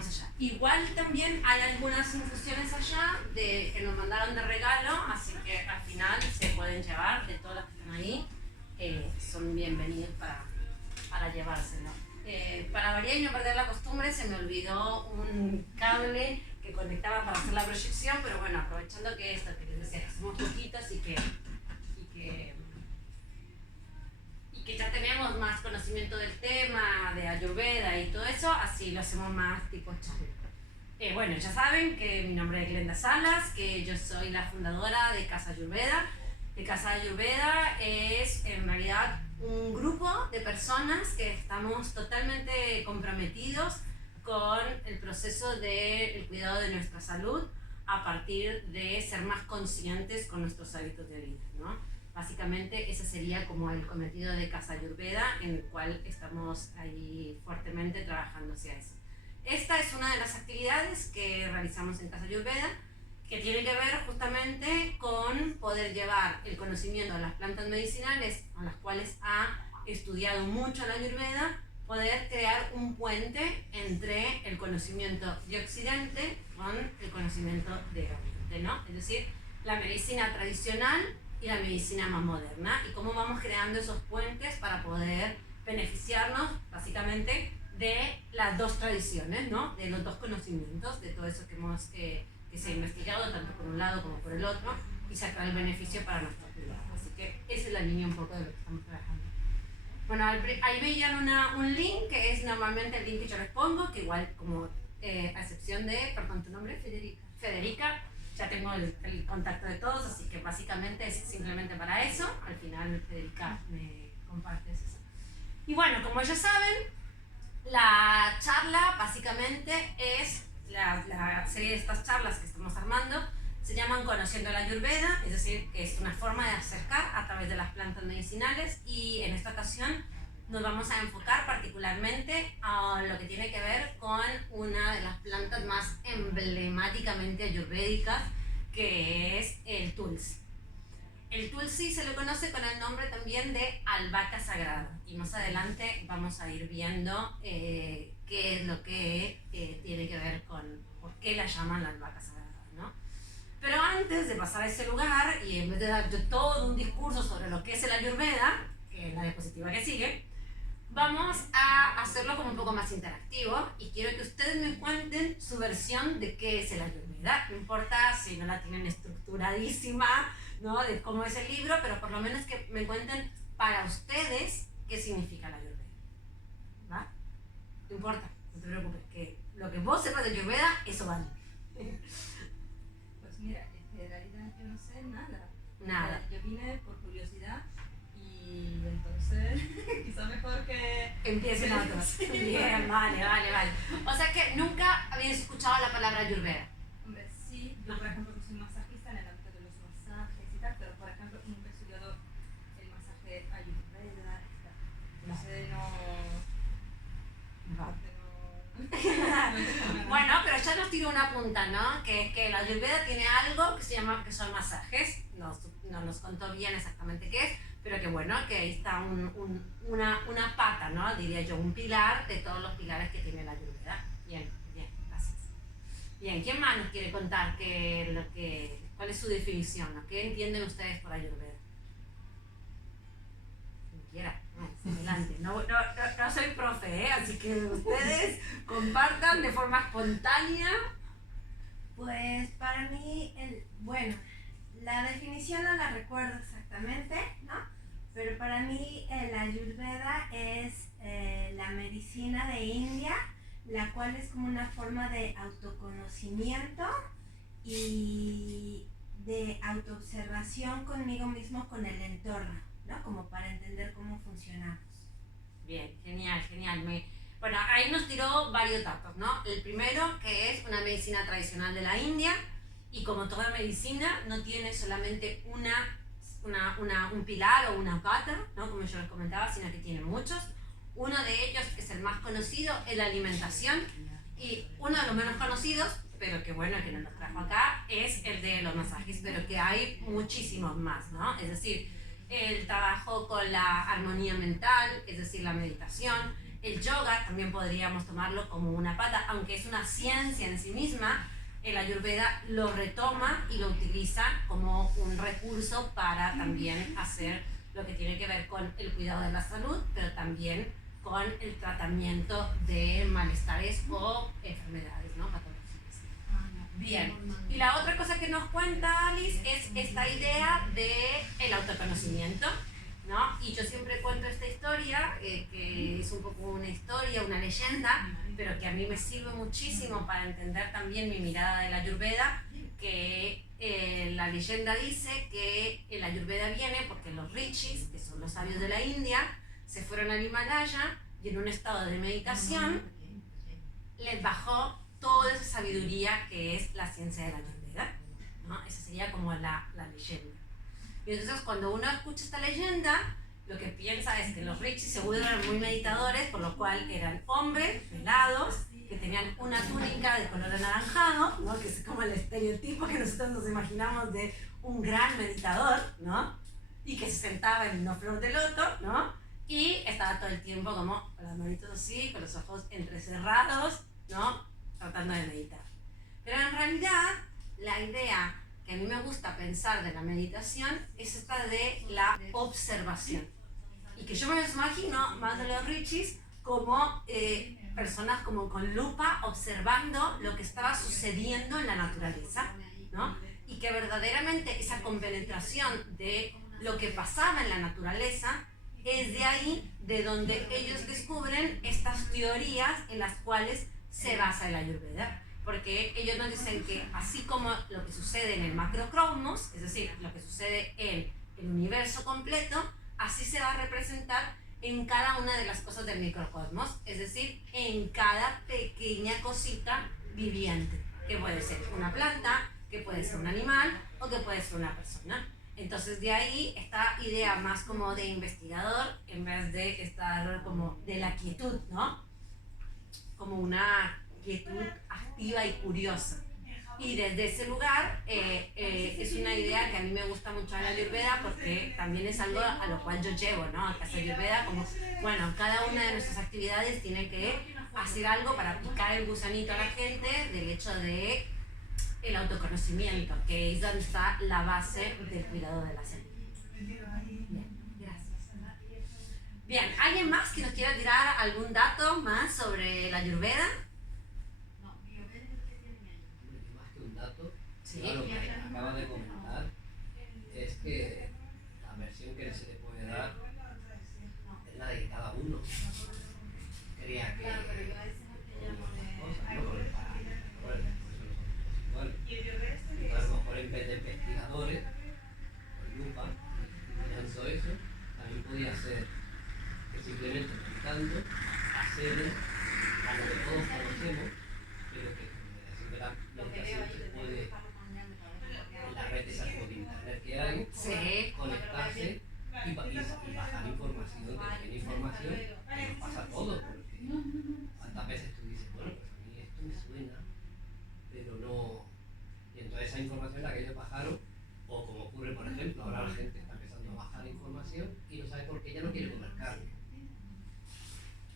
llevamos allá. Igual también hay algunas infusiones allá que nos mandaron de regalo, así que al final se pueden llevar de todas las que están ahí. Son bienvenidos para llevárselo. Para variar y no perder la costumbre, se me olvidó un cable que conectaba para hacer la proyección, pero bueno, aprovechando que esto, que les decía, que somos poquitos y que ya tenemos más conocimiento del tema, de Ayurveda y todo eso, así lo hacemos más tipo charla. Bueno, ya saben que mi nombre es Glenda Salas, que yo soy la fundadora de Casa Ayurveda. Casa Ayurveda es en realidad un grupo de personas que estamos totalmente comprometidos con el proceso del cuidado de nuestra salud a partir de ser más conscientes con nuestros hábitos de vida, ¿no? Básicamente ese sería como el cometido de Casa Ayurveda, en el cual estamos ahí fuertemente trabajando hacia eso. Esta es una de las actividades que realizamos en Casa Ayurveda, que tiene que ver justamente con poder llevar el conocimiento de las plantas medicinales, a las cuales ha estudiado mucho la Ayurveda, poder crear un puente entre el conocimiento de Occidente con el conocimiento de Oriente, ¿no? Es decir, la medicina tradicional y la medicina más moderna, y cómo vamos creando esos puentes para poder beneficiarnos básicamente de las dos tradiciones, ¿no? De los dos conocimientos, de todo eso que hemos que se ha investigado tanto por un lado como por el otro, y sacar el beneficio para nuestra vida. Así que esa es la línea un poco de lo que estamos trabajando. Bueno, ahí veían un link que es normalmente el link que yo les pongo, que igual como a excepción de, perdón, tu nombre, Federica, ya tengo el contacto de todos, así que básicamente es simplemente para eso. Al final Federica me comparte eso. Y bueno, como ya saben, la charla básicamente es la serie de estas charlas que estamos armando, se llaman Conociendo la Ayurveda, es decir, que es una forma de acercar a través de las plantas medicinales, y en esta ocasión nos vamos a enfocar particularmente a lo que tiene que ver con una de las plantas más emblemáticamente ayurvédicas, que es el tulsi. El tulsi se le conoce con el nombre también de albahaca sagrada, y más adelante vamos a ir viendo qué es lo que tiene que ver con por qué la llaman la albahaca sagrada, ¿no? Pero antes de pasar a ese lugar, y en vez de dar todo un discurso sobre lo que es el Ayurveda, que es la diapositiva que sigue, vamos a hacerlo como un poco más interactivo, y quiero que ustedes me cuenten su versión de qué es el Ayurveda. No importa si no la tienen estructuradísima, ¿no?, de cómo es el libro, pero por lo menos que me cuenten para ustedes qué significa el Ayurveda. ¿Va? No importa, no te preocupes, que lo que vos sepas de Ayurveda, eso vale. Pues mira, en realidad yo no sé nada. Nada. Yo vine por curiosidad y entonces quizá mejor que... Empiecen otros. Bien, vale. O sea que nunca habías escuchado la palabra Ayurveda. Hombre, sí, yo por ejemplo que soy masajista en el ámbito de los masajes y tal, pero por ejemplo nunca he estudiado el masaje Ayurveda y tal. No sé, Bueno, pero ya nos tiró una punta, ¿no? Que es que la Ayurveda tiene algo que se llama, que son masajes. No nos contó bien exactamente qué es, pero que bueno, que ahí está una pata, ¿no? Diría yo, un pilar de todos los pilares que tiene la Ayurveda. Bien, gracias. Bien, ¿quién más nos quiere contar cuál es su definición, ¿no? ¿Qué entienden ustedes por Ayurveda? Quien quiera. Adelante. No soy profe, así que ustedes compartan de forma espontánea. Pues para mí, la definición no la recuerdo exactamente, ¿no? Pero para mí el Ayurveda es la medicina de India, la cual es como una forma de autoconocimiento y de autoobservación conmigo mismo, con el entorno, ¿no? Como para entender cómo funcionamos. Bien, genial. Bueno, ahí nos tiró varios datos, ¿no? El primero, que es una medicina tradicional de la India, y como toda medicina, no tiene solamente un pilar o una pata, ¿no?, como yo les comentaba, sino que tiene muchos. Uno de ellos, que es el más conocido, es la alimentación, y uno de los menos conocidos, pero que bueno, que nos trajo acá, es el de los masajes, pero que hay muchísimos más, ¿no? Es decir, el trabajo con la armonía mental, es decir, la meditación, El yoga también podríamos tomarlo como una pata, aunque es una ciencia en sí misma. El Ayurveda lo retoma y lo utiliza como un recurso para también hacer lo que tiene que ver con el cuidado de la salud, pero también con el tratamiento de malestares o enfermedades, ¿no? Patologías. Bien, y la otra cosa que nos cuenta Alice es esta idea del autoconocimiento, ¿no? Y yo siempre cuento esta historia, que es un poco una historia, una leyenda, pero que a mí me sirve muchísimo para entender también mi mirada de la Ayurveda, que la leyenda dice que el Ayurveda viene porque los rishis, que son los sabios de la India, se fueron al Himalaya y en un estado de meditación les bajó toda esa sabiduría que es la ciencia de la Ayurveda, ¿no? Esa sería como la leyenda. Y entonces cuando uno escucha esta leyenda, lo que piensa es que los rishis seguro eran muy meditadores, por lo cual eran hombres pelados, que tenían una túnica de color anaranjado, ¿no? Que es como el estereotipo que nosotros nos imaginamos de un gran meditador, ¿no? Y que se sentaba en una flor de loto, ¿no? Y estaba todo el tiempo como con las manitos así, con los ojos entrecerrados, ¿no? Tratando de meditar. Pero en realidad, la idea que a mí me gusta pensar de la meditación es esta de la observación. Y que yo me los imagino más de los rishis como personas como con lupa observando lo que estaba sucediendo en la naturaleza, ¿no? Y que verdaderamente esa compenetración de lo que pasaba en la naturaleza es de ahí de donde ellos descubren estas teorías en las cuales se basa el Ayurveda. Porque ellos nos dicen que así como lo que sucede en el macrocosmos, es decir, lo que sucede en el universo completo, así se va a representar en cada una de las cosas del microcosmos, es decir, en cada pequeña cosita viviente, que puede ser una planta, que puede ser un animal o que puede ser una persona. Entonces de ahí esta idea más como de investigador en vez de estar como de la quietud, ¿no? Como una quietud activa y curiosa. Y desde ese lugar es una idea que a mí me gusta mucho de la Ayurveda porque también es algo a lo cual yo llevo, ¿no? A casa Ayurveda como, bueno, cada una de nuestras actividades tiene que hacer algo para picar el gusanito a la gente del hecho de el autoconocimiento, que es donde está la base del cuidado de la salud. Bien, gracias. Bien, ¿alguien más que nos quiera tirar algún dato más sobre la Ayurveda? Sí. Lo que acabas de comentar es que la versión que se le puede dar es la de cada uno. Crea que cosas, ¿no? Por eso nosotros iguales. Entonces, a lo mejor en vez de investigadores, con lupa, mirando eso, también podía ser que simplemente meditando, hacer algo que todos conocemos, pero que haciendo la meditación se puede, en la red de esas de internet que hay, Sí. conectarse y bajar información, que tiene información que nos pasa a todos, porque cuántas veces tú dices, bueno, pues a mí esto me suena, pero no. Y entonces esa información la que ellos bajaron, o como ocurre, por ejemplo, ahora la gente está empezando a bajar información y no sabe por qué ya no quiere comer carne.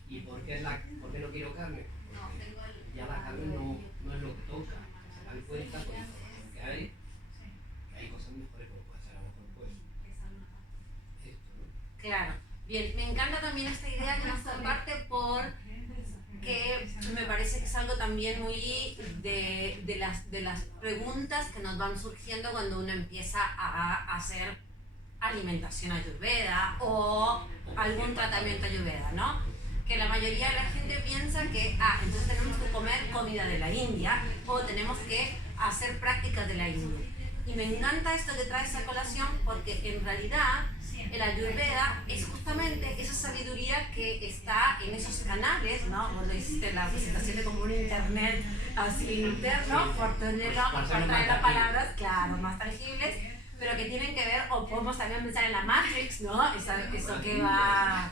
¿Y por qué no quiero carne? Porque ya la carne no es lo que toca. Se dan cuenta con la información que hay cosas mejores como puede ser a lo mejor pues esto, ¿no? Claro. Bien, me encanta también esta idea que nos comparte porque me parece que es algo también muy de las preguntas que nos van surgiendo cuando uno empieza a hacer alimentación ayurveda o algún tratamiento ayurveda, ¿no? Que la mayoría de la gente piensa que, entonces tenemos que comer comida de la India o tenemos que hacer prácticas de la India. Y me encanta esto que traes a colación porque en realidad el Ayurveda es justamente esa sabiduría que está en esos canales, ¿no? Vos lo hiciste en la presentación de como un internet así interno, por traer las palabras, claro, más tangibles, pero que tienen que ver, o podemos también pensar en la Matrix, ¿no? Eso que va...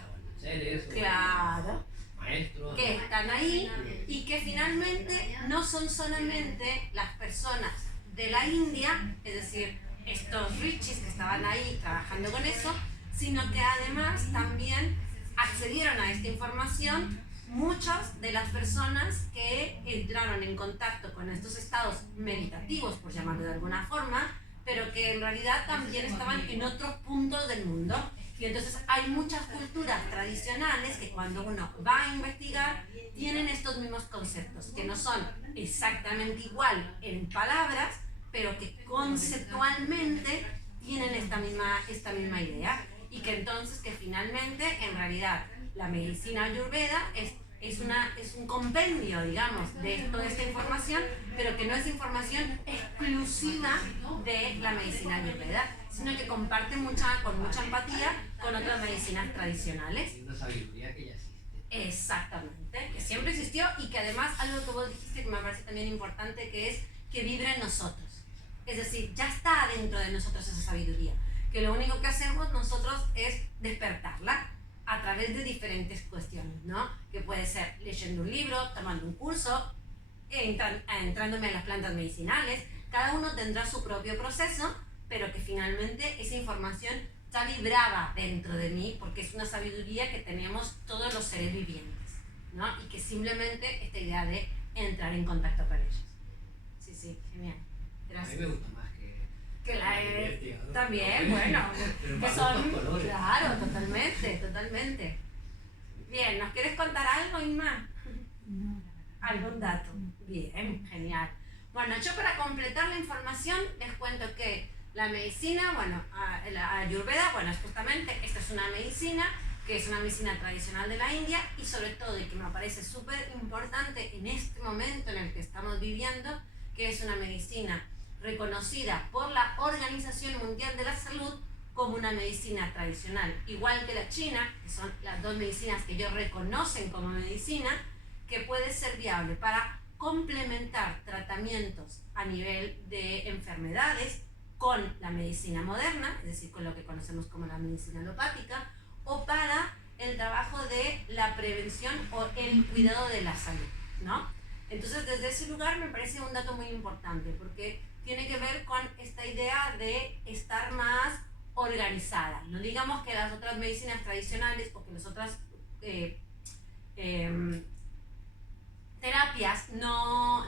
Claro. Maestros, que están ahí y que finalmente no son solamente las personas de la India, es decir, estos rishis que estaban ahí trabajando con eso, sino que además también accedieron a esta información muchas de las personas que entraron en contacto con estos estados meditativos, por llamarlo de alguna forma, pero que en realidad también estaban en otros puntos del mundo. Y entonces hay muchas culturas tradicionales que cuando uno va a investigar tienen estos mismos conceptos, que no son exactamente igual en palabras, pero que conceptualmente tienen esta misma idea. Y que entonces que finalmente en realidad la medicina ayurveda es un compendio, digamos, de toda esta información, pero que no es información exclusiva de la medicina ayurveda, sino que comparte con mucha empatía con otras medicinas tradicionales. Y una sabiduría que ya existe. Exactamente, que siempre existió y que además algo que vos dijiste que me parece también importante, que es que vibre en nosotros. Es decir, ya está dentro de nosotros esa sabiduría, que lo único que hacemos nosotros es despertarla a través de diferentes cuestiones, ¿no? Que puede ser leyendo un libro, tomando un curso, entrándome en las plantas medicinales. Cada uno tendrá su propio proceso, pero que finalmente esa información ya vibraba dentro de mí, porque es una sabiduría que tenemos todos los seres vivientes, ¿no? Y que simplemente esta idea de entrar en contacto con ellos. Sí, genial. Gracias. A mí me gusta más que la investigador. también, bueno, Pero que para son, gustos colores. claro, totalmente. Bien, ¿nos quieres contar algo, Inma? ¿Algún dato? Bien, genial. Bueno, yo para completar la información les cuento que la medicina, bueno, la ayurveda, bueno, es justamente, esta es una medicina que es una medicina tradicional de la India y sobre todo, y que me parece súper importante en este momento en el que estamos viviendo, que es una medicina reconocida por la Organización Mundial de la Salud como una medicina tradicional, igual que la china, que son las dos medicinas que ellos reconocen como medicina, que puede ser viable para complementar tratamientos a nivel de enfermedades con la medicina moderna, es decir, con lo que conocemos como la medicina alopática, o para el trabajo de la prevención o el cuidado de la salud, ¿no? Entonces, desde ese lugar me parece un dato muy importante, porque tiene que ver con esta idea de estar más organizada. No digamos que las otras medicinas tradicionales o que las otras terapias no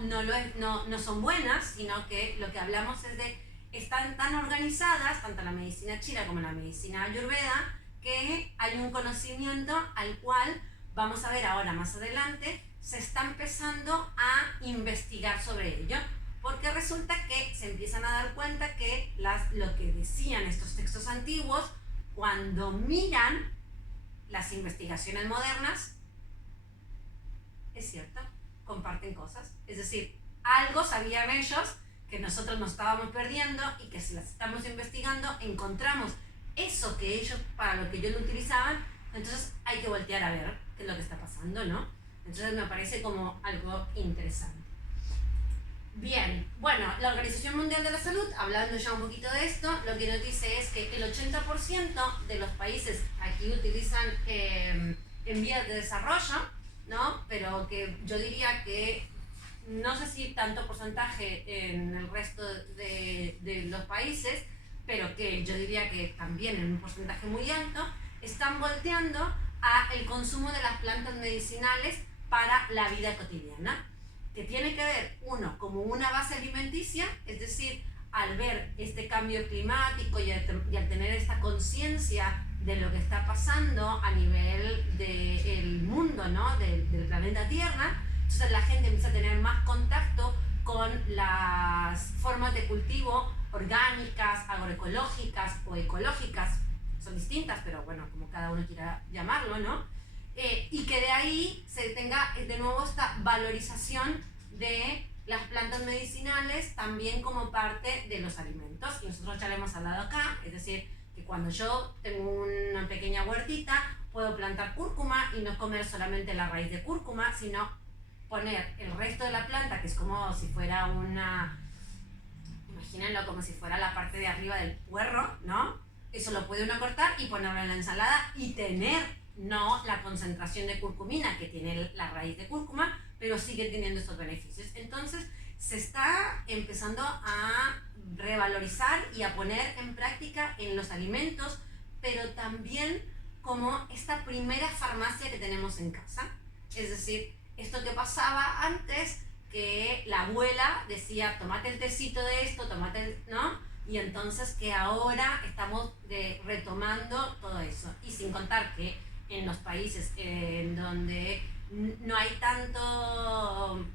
son buenas, sino que lo que hablamos es de están tan organizadas, tanto la medicina china como la medicina ayurveda, que hay un conocimiento al cual vamos a ver ahora más adelante, se está empezando a investigar sobre ello, porque resulta que se empiezan a dar cuenta que lo que decían estos textos antiguos, cuando miran las investigaciones modernas, es cierto, comparten cosas. Es decir, algo sabían ellos que nosotros nos estábamos perdiendo y que si las estamos investigando encontramos eso que ellos, para lo que ellos lo utilizaban, entonces hay que voltear a ver qué es lo que está pasando, ¿no? Entonces me parece como algo interesante. Bien, bueno, la Organización Mundial de la Salud, hablando ya un poquito de esto, lo que nos dice es que el 80% de los países aquí utilizan en vías de desarrollo, ¿no? Pero que yo diría que no sé si tanto porcentaje en el resto de los países, pero que yo diría que también en un porcentaje muy alto, están volteando a el consumo de las plantas medicinales para la vida cotidiana, que tiene que ver, uno, como una base alimenticia, es decir, al ver este cambio climático y al tener esta conciencia de lo que está pasando a nivel del mundo, ¿no? del planeta Tierra, entonces la gente empieza a tener más contacto con las formas de cultivo orgánicas, agroecológicas o ecológicas, son distintas, pero bueno, como cada uno quiera llamarlo, ¿no? Y que de ahí se tenga de nuevo esta valorización de las plantas medicinales también como parte de los alimentos. Y nosotros ya lo hemos hablado acá, es decir, que cuando yo tengo una pequeña huertita, puedo plantar cúrcuma y no comer solamente la raíz de cúrcuma, sino poner el resto de la planta, que es como si fuera imagínenlo como si fuera la parte de arriba del puerro, ¿no? Eso lo puede uno cortar y ponerlo en la ensalada y tener no la concentración de curcumina que tiene la raíz de cúrcuma, pero sigue teniendo estos beneficios. Entonces se está empezando a revalorizar y a poner en práctica en los alimentos, pero también como esta primera farmacia que tenemos en casa. Es decir, esto que pasaba antes, que la abuela decía, tómate el tecito de esto, tómate el, ¿no? Y entonces que ahora estamos retomando todo eso. Y sin contar que en los países en donde no hay tanto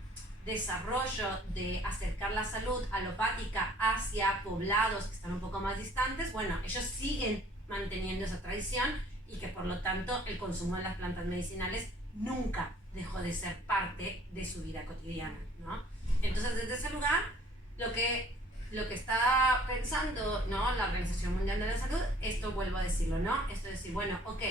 desarrollo de acercar la salud alopática hacia poblados que están un poco más distantes, bueno, ellos siguen manteniendo esa tradición y que por lo tanto el consumo de las plantas medicinales nunca dejó de ser parte de su vida cotidiana, ¿no? Entonces, desde ese lugar, lo que está pensando, ¿no?, la Organización Mundial de la Salud, esto vuelvo a decirlo, ¿no? Esto es decir, bueno, ok,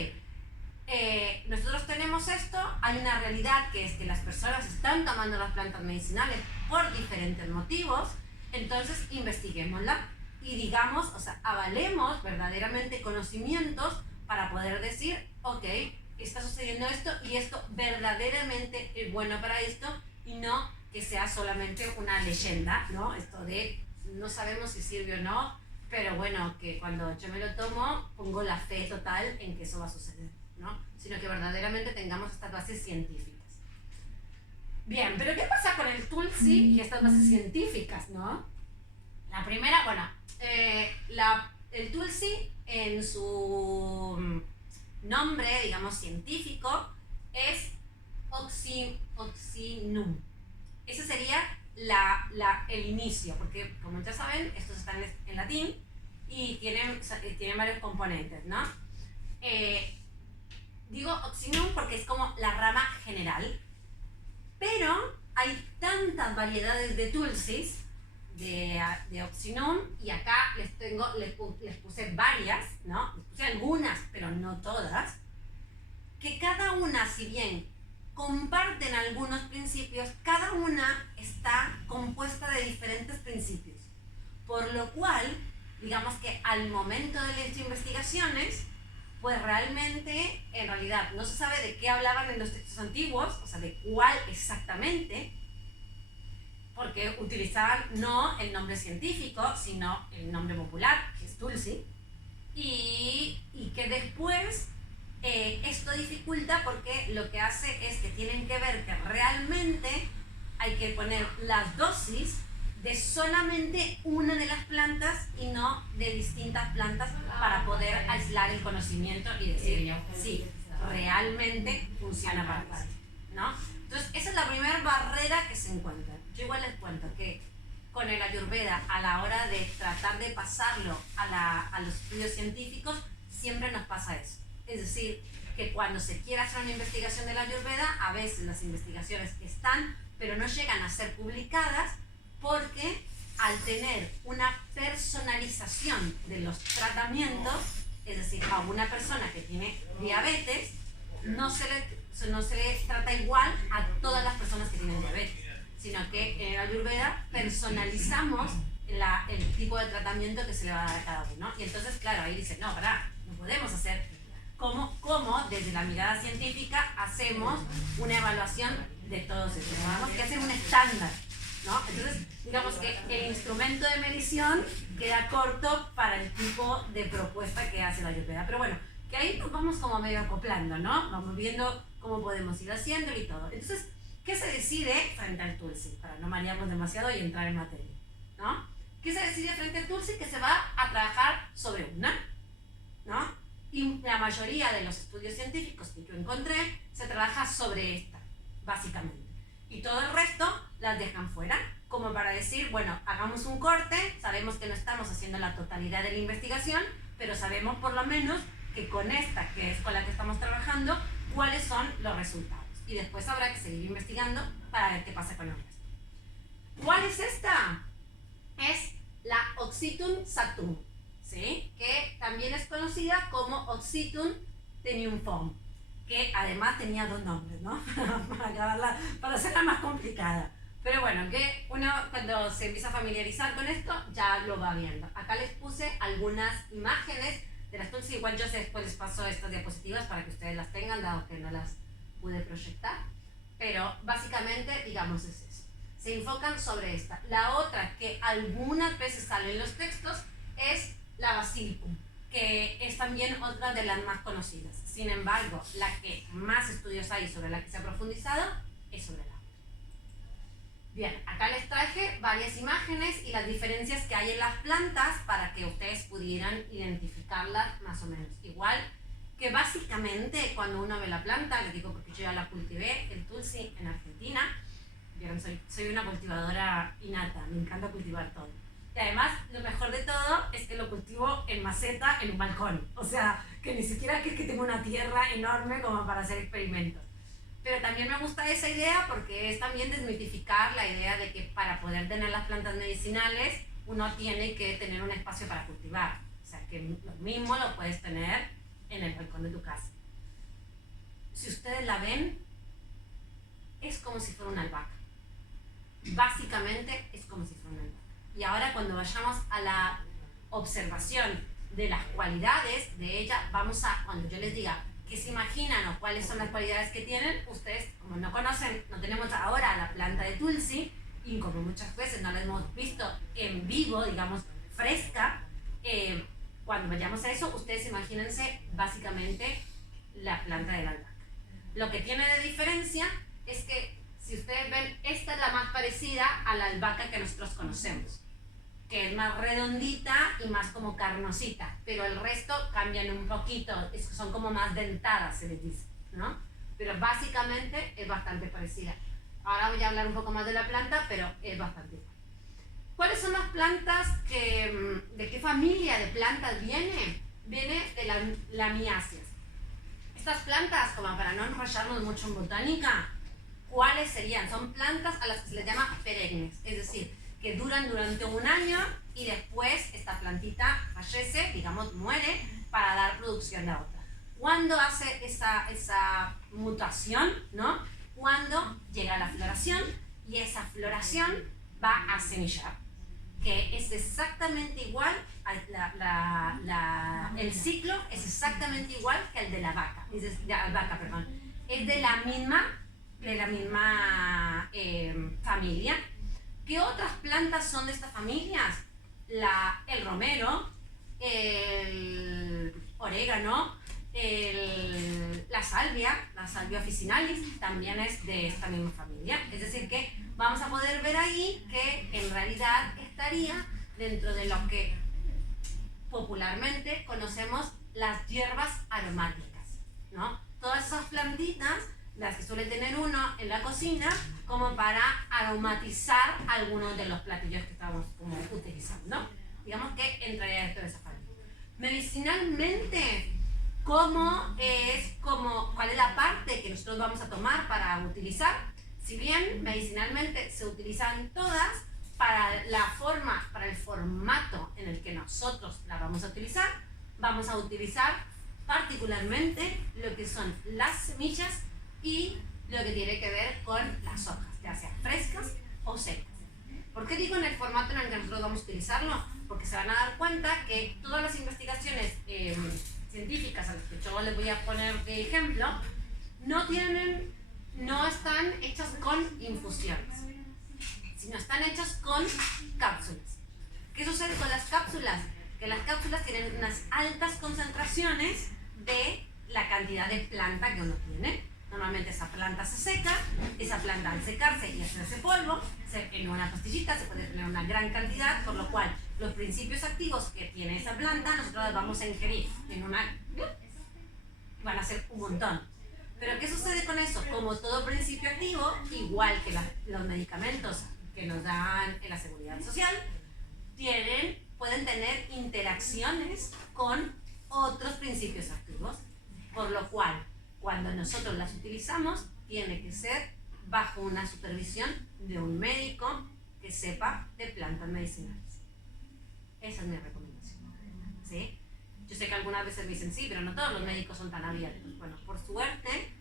nosotros tenemos esto, hay una realidad que es que las personas están tomando las plantas medicinales por diferentes motivos, entonces investiguémosla y digamos, o sea, avalemos verdaderamente conocimientos para poder decir, ok, está sucediendo esto y esto verdaderamente es bueno para esto y no que sea solamente una leyenda, ¿no? Esto de no sabemos si sirve o no, pero bueno, que cuando yo me lo tomo pongo la fe total en que eso va a suceder, ¿no? Sino que verdaderamente tengamos estas bases científicas. Bien, pero ¿qué pasa con el Tulsi y estas bases científicas, no? La primera, bueno, el Tulsi en su nombre, digamos, científico, es Occinum. Ese sería el inicio, porque como ya saben, estos están en latín y tienen varios componentes, ¿no? Digo Occinum porque es como la rama general, pero hay tantas variedades de Tulsis, de Occinum, y acá les puse varias, ¿no? Les puse algunas, pero no todas, que cada una, si bien comparten algunos principios, cada una está compuesta de diferentes principios, por lo cual, digamos que al momento de las investigaciones, pues realmente, en realidad, no se sabe de qué hablaban en los textos antiguos, o sea, de cuál exactamente, porque utilizaban no el nombre científico, sino el nombre popular, que es Tulsi, y que después esto dificulta porque lo que hace es que tienen que ver que realmente hay que poner las dosis de solamente una de las plantas y no de distintas plantas para poder aislar el conocimiento y decir, sí, realmente funciona para ti, ¿no? Entonces, esa es la primera barrera que se encuentra. Yo igual les cuento que con el Ayurveda, a la hora de tratar de pasarlo a los estudios científicos, siempre nos pasa eso. Es decir, que cuando se quiere hacer una investigación del Ayurveda, a veces las investigaciones están, pero no llegan a ser publicadas porque al tener una personalización de los tratamientos, es decir, a una persona que tiene diabetes, no se le trata igual a todas las personas que tienen diabetes, sino que en el Ayurveda personalizamos el tipo de tratamiento que se le va a dar a cada uno. Y entonces, claro, ahí dicen, no, pará, no podemos hacer cómo desde la mirada científica hacemos una evaluación de todos estos. Tenemos que hacer un estándar, ¿no? Entonces, digamos que el instrumento de medición queda corto para el tipo de propuesta que hace la Ayurveda. Pero bueno, que ahí nos vamos como medio acoplando, ¿no? Vamos viendo cómo podemos ir haciéndolo y todo. Entonces, ¿qué se decide frente al Tulsi? Para no marearnos demasiado y entrar en materia, ¿no? ¿Qué se decide frente al Tulsi? Que se va a trabajar sobre una, ¿no? Y la mayoría de los estudios científicos que yo encontré se trabaja sobre esta, básicamente. Y todo el resto las dejan fuera, como para decir, bueno, hagamos un corte, sabemos que no estamos haciendo la totalidad de la investigación, pero sabemos por lo menos que con esta, que es con la que estamos trabajando, cuáles son los resultados. Y después habrá que seguir investigando para ver qué pasa con el resto. ¿Cuál es esta? Es la Oxytum satum, ¿sí? Que también es conocida como Oxytum tenuifolium, que además tenía dos nombres, ¿no? para hacerla más complicada. Pero bueno, que uno cuando se empieza a familiarizar con esto ya lo va viendo. Acá les puse algunas imágenes de las Tulsi, igual yo después les paso estas diapositivas para que ustedes las tengan, dado que no las pude proyectar. Pero básicamente, digamos, es eso. Se enfocan sobre esta. La otra que algunas veces sale en los textos es la Basilicum, que es también otra de las más conocidas, ¿sí? Sin embargo, la que más estudios hay sobre la que se ha profundizado es sobre la. Bien, acá les traje varias imágenes y las diferencias que hay en las plantas para que ustedes pudieran identificarlas más o menos. Igual que básicamente cuando uno ve la planta, les digo porque yo ya la cultivé, el tulsi en Argentina. Vieron, soy una cultivadora innata, me encanta cultivar todo. Y además, lo mejor de todo es que lo cultivo en maceta, en un balcón. O sea, que ni siquiera es que tengo una tierra enorme como para hacer experimentos. Pero también me gusta esa idea porque es también desmitificar la idea de que para poder tener las plantas medicinales uno tiene que tener un espacio para cultivar. O sea, que lo mismo lo puedes tener en el balcón de tu casa. Si ustedes la ven, es como si fuera una albahaca. Básicamente es como si fuera una albahaca. Y ahora cuando vayamos a la observación de las cualidades de ella, vamos a, cuando yo les diga qué se imaginan o cuáles son las cualidades que tienen, ustedes como no conocen, no tenemos ahora la planta de tulsi y como muchas veces no la hemos visto en vivo, digamos, fresca, cuando vayamos a eso, ustedes imagínense básicamente la planta de la albahaca. Lo que tiene de diferencia es que si ustedes ven, esta es la más parecida a la albahaca que nosotros conocemos, que es más redondita y más como carnosita, pero el resto cambian un poquito, son como más dentadas, se les dice, ¿no? Pero básicamente es bastante parecida. Ahora voy a hablar un poco más de la planta, pero es bastante igual. ¿Cuáles son las plantas de qué familia de plantas viene? Viene de las lamiáceas. Estas plantas, como para no enrollarnos mucho en botánica, ¿cuáles serían? Son plantas a las que se les llama perennes, es decir, que duran durante un año y después esta plantita fallece, digamos, muere para dar producción de otra. ¿Cuándo hace esa mutación? ¿No? Cuando llega la floración y esa floración va a semillar, que es exactamente igual, el ciclo es exactamente igual que el de la vaca, es de la misma familia. ¿Qué otras plantas son de estas familias? El romero, el orégano, la salvia officinalis también es de esta misma familia. Es decir que vamos a poder ver ahí que en realidad estaría dentro de lo que popularmente conocemos las hierbas aromáticas, ¿no? Todas esas plantitas, las que suele tener uno en la cocina, como para aromatizar algunos de los platillos que estamos como utilizando, ¿no? Digamos que entraría dentro de esa familia. Medicinalmente, ¿cuál es la parte que nosotros vamos a tomar para utilizar? Si bien medicinalmente se utilizan todas, para el formato en el que nosotros la vamos a utilizar particularmente lo que son las semillas y lo que tiene que ver con las hojas, ya sean frescas o secas. ¿Por qué digo en el formato en el que nosotros vamos a utilizarlo? Porque se van a dar cuenta que todas las investigaciones científicas a las que yo les voy a poner de ejemplo no están hechas con infusiones, sino están hechas con cápsulas. ¿Qué sucede con las cápsulas? Que las cápsulas tienen unas altas concentraciones de la cantidad de planta que uno tiene. Normalmente esa planta se seca, esa planta al secarse y hacerse polvo, en una pastillita se puede tener una gran cantidad, por lo cual los principios activos que tiene esa planta nosotros los vamos a ingerir van a ser un montón. Pero ¿qué sucede con eso? Como todo principio activo, igual que los medicamentos que nos dan en la seguridad social, pueden tener interacciones con otros principios activos, por lo cual cuando nosotros las utilizamos tiene que ser bajo una supervisión de un médico que sepa de plantas medicinales. Esa es mi recomendación, ¿sí? Yo sé que algunas veces me dicen sí, pero no todos los médicos son tan abiertos. Bueno, por suerte,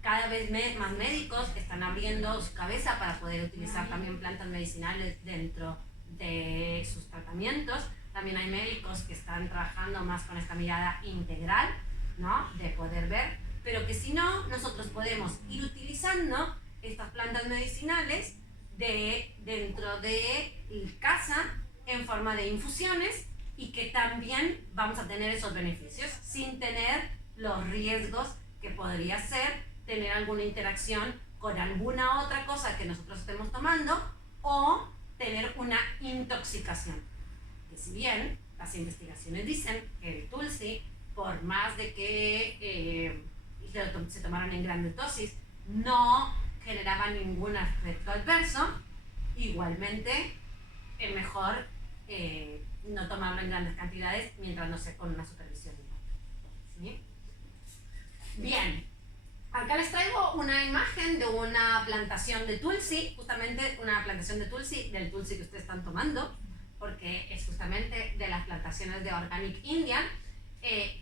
cada vez más médicos están abriendo su cabeza para poder utilizar también plantas medicinales dentro de sus tratamientos. También hay médicos que están trabajando más con esta mirada integral, ¿no? De poder ver, pero que si no, nosotros podemos ir utilizando estas plantas medicinales dentro de casa en forma de infusiones y que también vamos a tener esos beneficios sin tener los riesgos que podría ser tener alguna interacción con alguna otra cosa que nosotros estemos tomando o tener una intoxicación. Que si bien las investigaciones dicen que el tulsi, por más de que se tomaran en grandes dosis, no generaba ningún efecto adverso, igualmente es mejor no tomarlo en grandes cantidades mientras no sea con una supervisión. ¿Sí? Bien, acá les traigo una imagen de una plantación de tulsi, justamente una plantación de tulsi, del tulsi que ustedes están tomando, porque es justamente de las plantaciones de Organic Indian.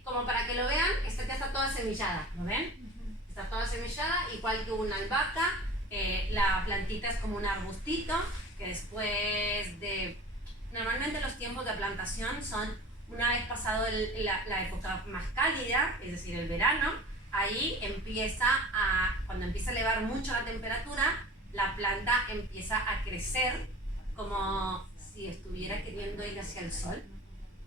Como para que lo vean, esta ya está toda semillada, ¿lo ven? Está toda semillada, igual que una albahaca. La plantita es como un arbustito, que después de... Normalmente los tiempos de plantación son una vez pasado la época más cálida, es decir, el verano. Ahí cuando empieza a elevar mucho la temperatura, la planta empieza a crecer como si estuviera queriendo ir hacia el sol,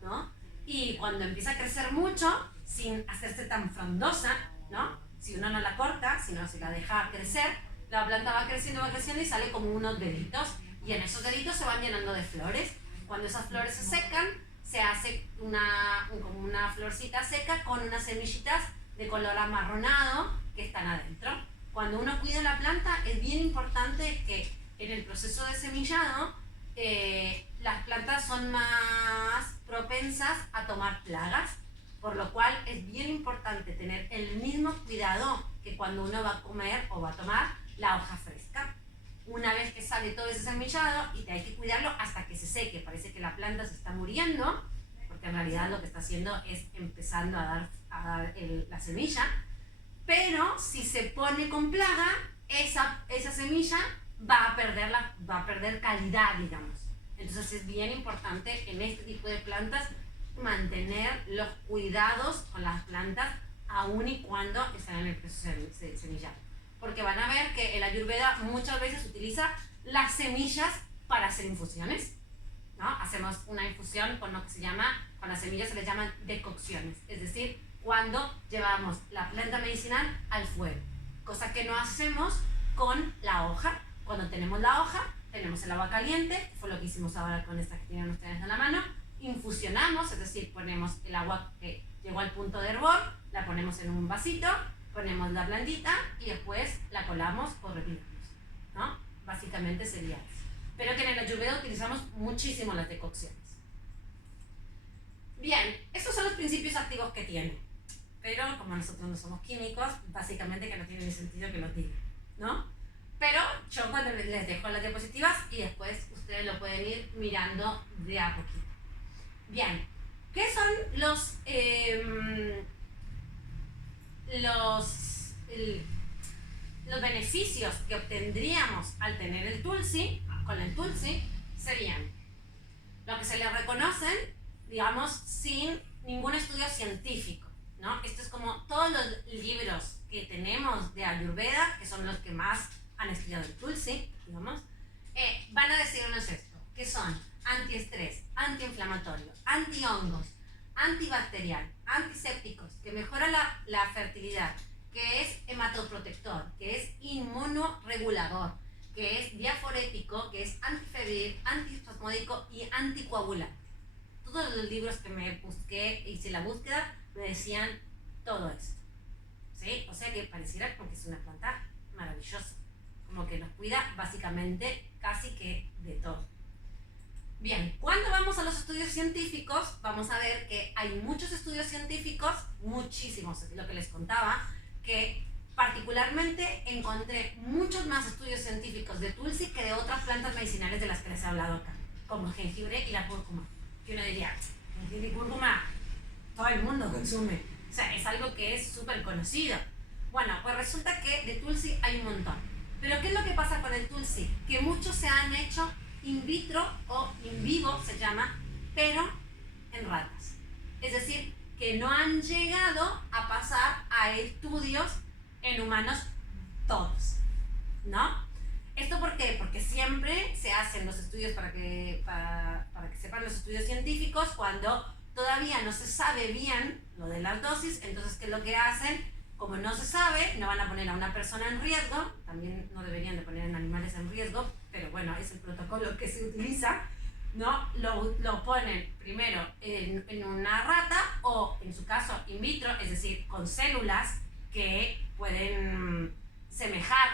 ¿no? Y cuando empieza a crecer mucho, sin hacerse tan frondosa, ¿no? Si uno no la corta, sino si la deja crecer, la planta va creciendo y sale como unos deditos. Y en esos deditos se van llenando de flores. Cuando esas flores se secan, se hace como una florcita seca con unas semillitas de color amarronado que están adentro. Cuando uno cuida la planta, es bien importante que en el proceso de semillado, las plantas son más propensas a tomar plagas, por lo cual es bien importante tener el mismo cuidado que cuando uno va a comer o va a tomar la hoja fresca. Una vez que sale todo ese semillado, y hay que cuidarlo hasta que se seque, parece que la planta se está muriendo, porque en realidad lo que está haciendo es empezando a dar la semilla, pero si se pone con plaga, esa semilla va a perder calidad, digamos. Entonces es bien importante en este tipo de plantas mantener los cuidados con las plantas aun y cuando están en el proceso de semillado. Porque van a ver que el Ayurveda muchas veces utiliza las semillas para hacer infusiones, ¿no? Hacemos una infusión con lo que se llama, con las semillas se les llaman decocciones, es decir, cuando llevamos la planta medicinal al fuego, cosa que no hacemos con la hoja. Cuando tenemos la hoja, tenemos el agua caliente, fue lo que hicimos ahora con esta que tienen ustedes en la mano, infusionamos, es decir, ponemos el agua que llegó al punto de hervor, la ponemos en un vasito, ponemos la plantita y después la colamos o retiramos, ¿no? Básicamente sería eso. Pero que en el Ayurveda utilizamos muchísimo las decocciones. Bien, estos son los principios activos que tiene, pero como nosotros no somos químicos, básicamente que no tiene ni sentido que los diga, ¿no? Pero yo cuando les dejo las diapositivas y después ustedes lo pueden ir mirando de a poquito. Bien, ¿qué son los beneficios que obtendríamos al tener el tulsi? Con el tulsi serían lo que se le reconocen, digamos, sin ningún estudio científico, ¿no? Esto es como todos los libros que tenemos de Ayurveda, que son los que más han estudiado el tulsi, digamos, van a decirnos esto, que son antiestrés, antiinflamatorio, antihongos, antibacterial, antisépticos, que mejora la fertilidad, que es hematoprotector, que es inmunoregulador, que es diaforético, que es antifebril, antiespasmódico y anticoagulante. Todos los libros que me busqué, hice la búsqueda, me decían todo esto, ¿sí? O sea que pareciera como que es una planta maravillosa, como que nos cuida básicamente casi que de todo. Bien, cuando vamos a los estudios científicos, vamos a ver que hay muchos estudios científicos, muchísimos, lo que les contaba, que particularmente encontré muchos más estudios científicos de tulsi que de otras plantas medicinales de las que les he hablado acá, como el jengibre y la cúrcuma. Que uno diría, jengibre y cúrcuma, todo el mundo consume. O sea, es algo que es súper conocido. Bueno, pues resulta que de tulsi hay un montón. Pero ¿qué es lo que pasa con el tulsi? Que muchos se han hecho in vitro o in vivo, se llama, pero en ratas. Es decir, que no han llegado a pasar a estudios en humanos todos, ¿no? ¿Esto por qué? Porque siempre se hacen los estudios para que sepan los estudios científicos cuando todavía no se sabe bien lo de las dosis, entonces ¿qué es lo que hacen? Como no se sabe, no van a poner a una persona en riesgo, también no deberían de poner en animales en riesgo, pero bueno, es el protocolo que se utiliza, ¿no? Lo ponen primero en una rata o en su caso in vitro, es decir, con células que pueden semejar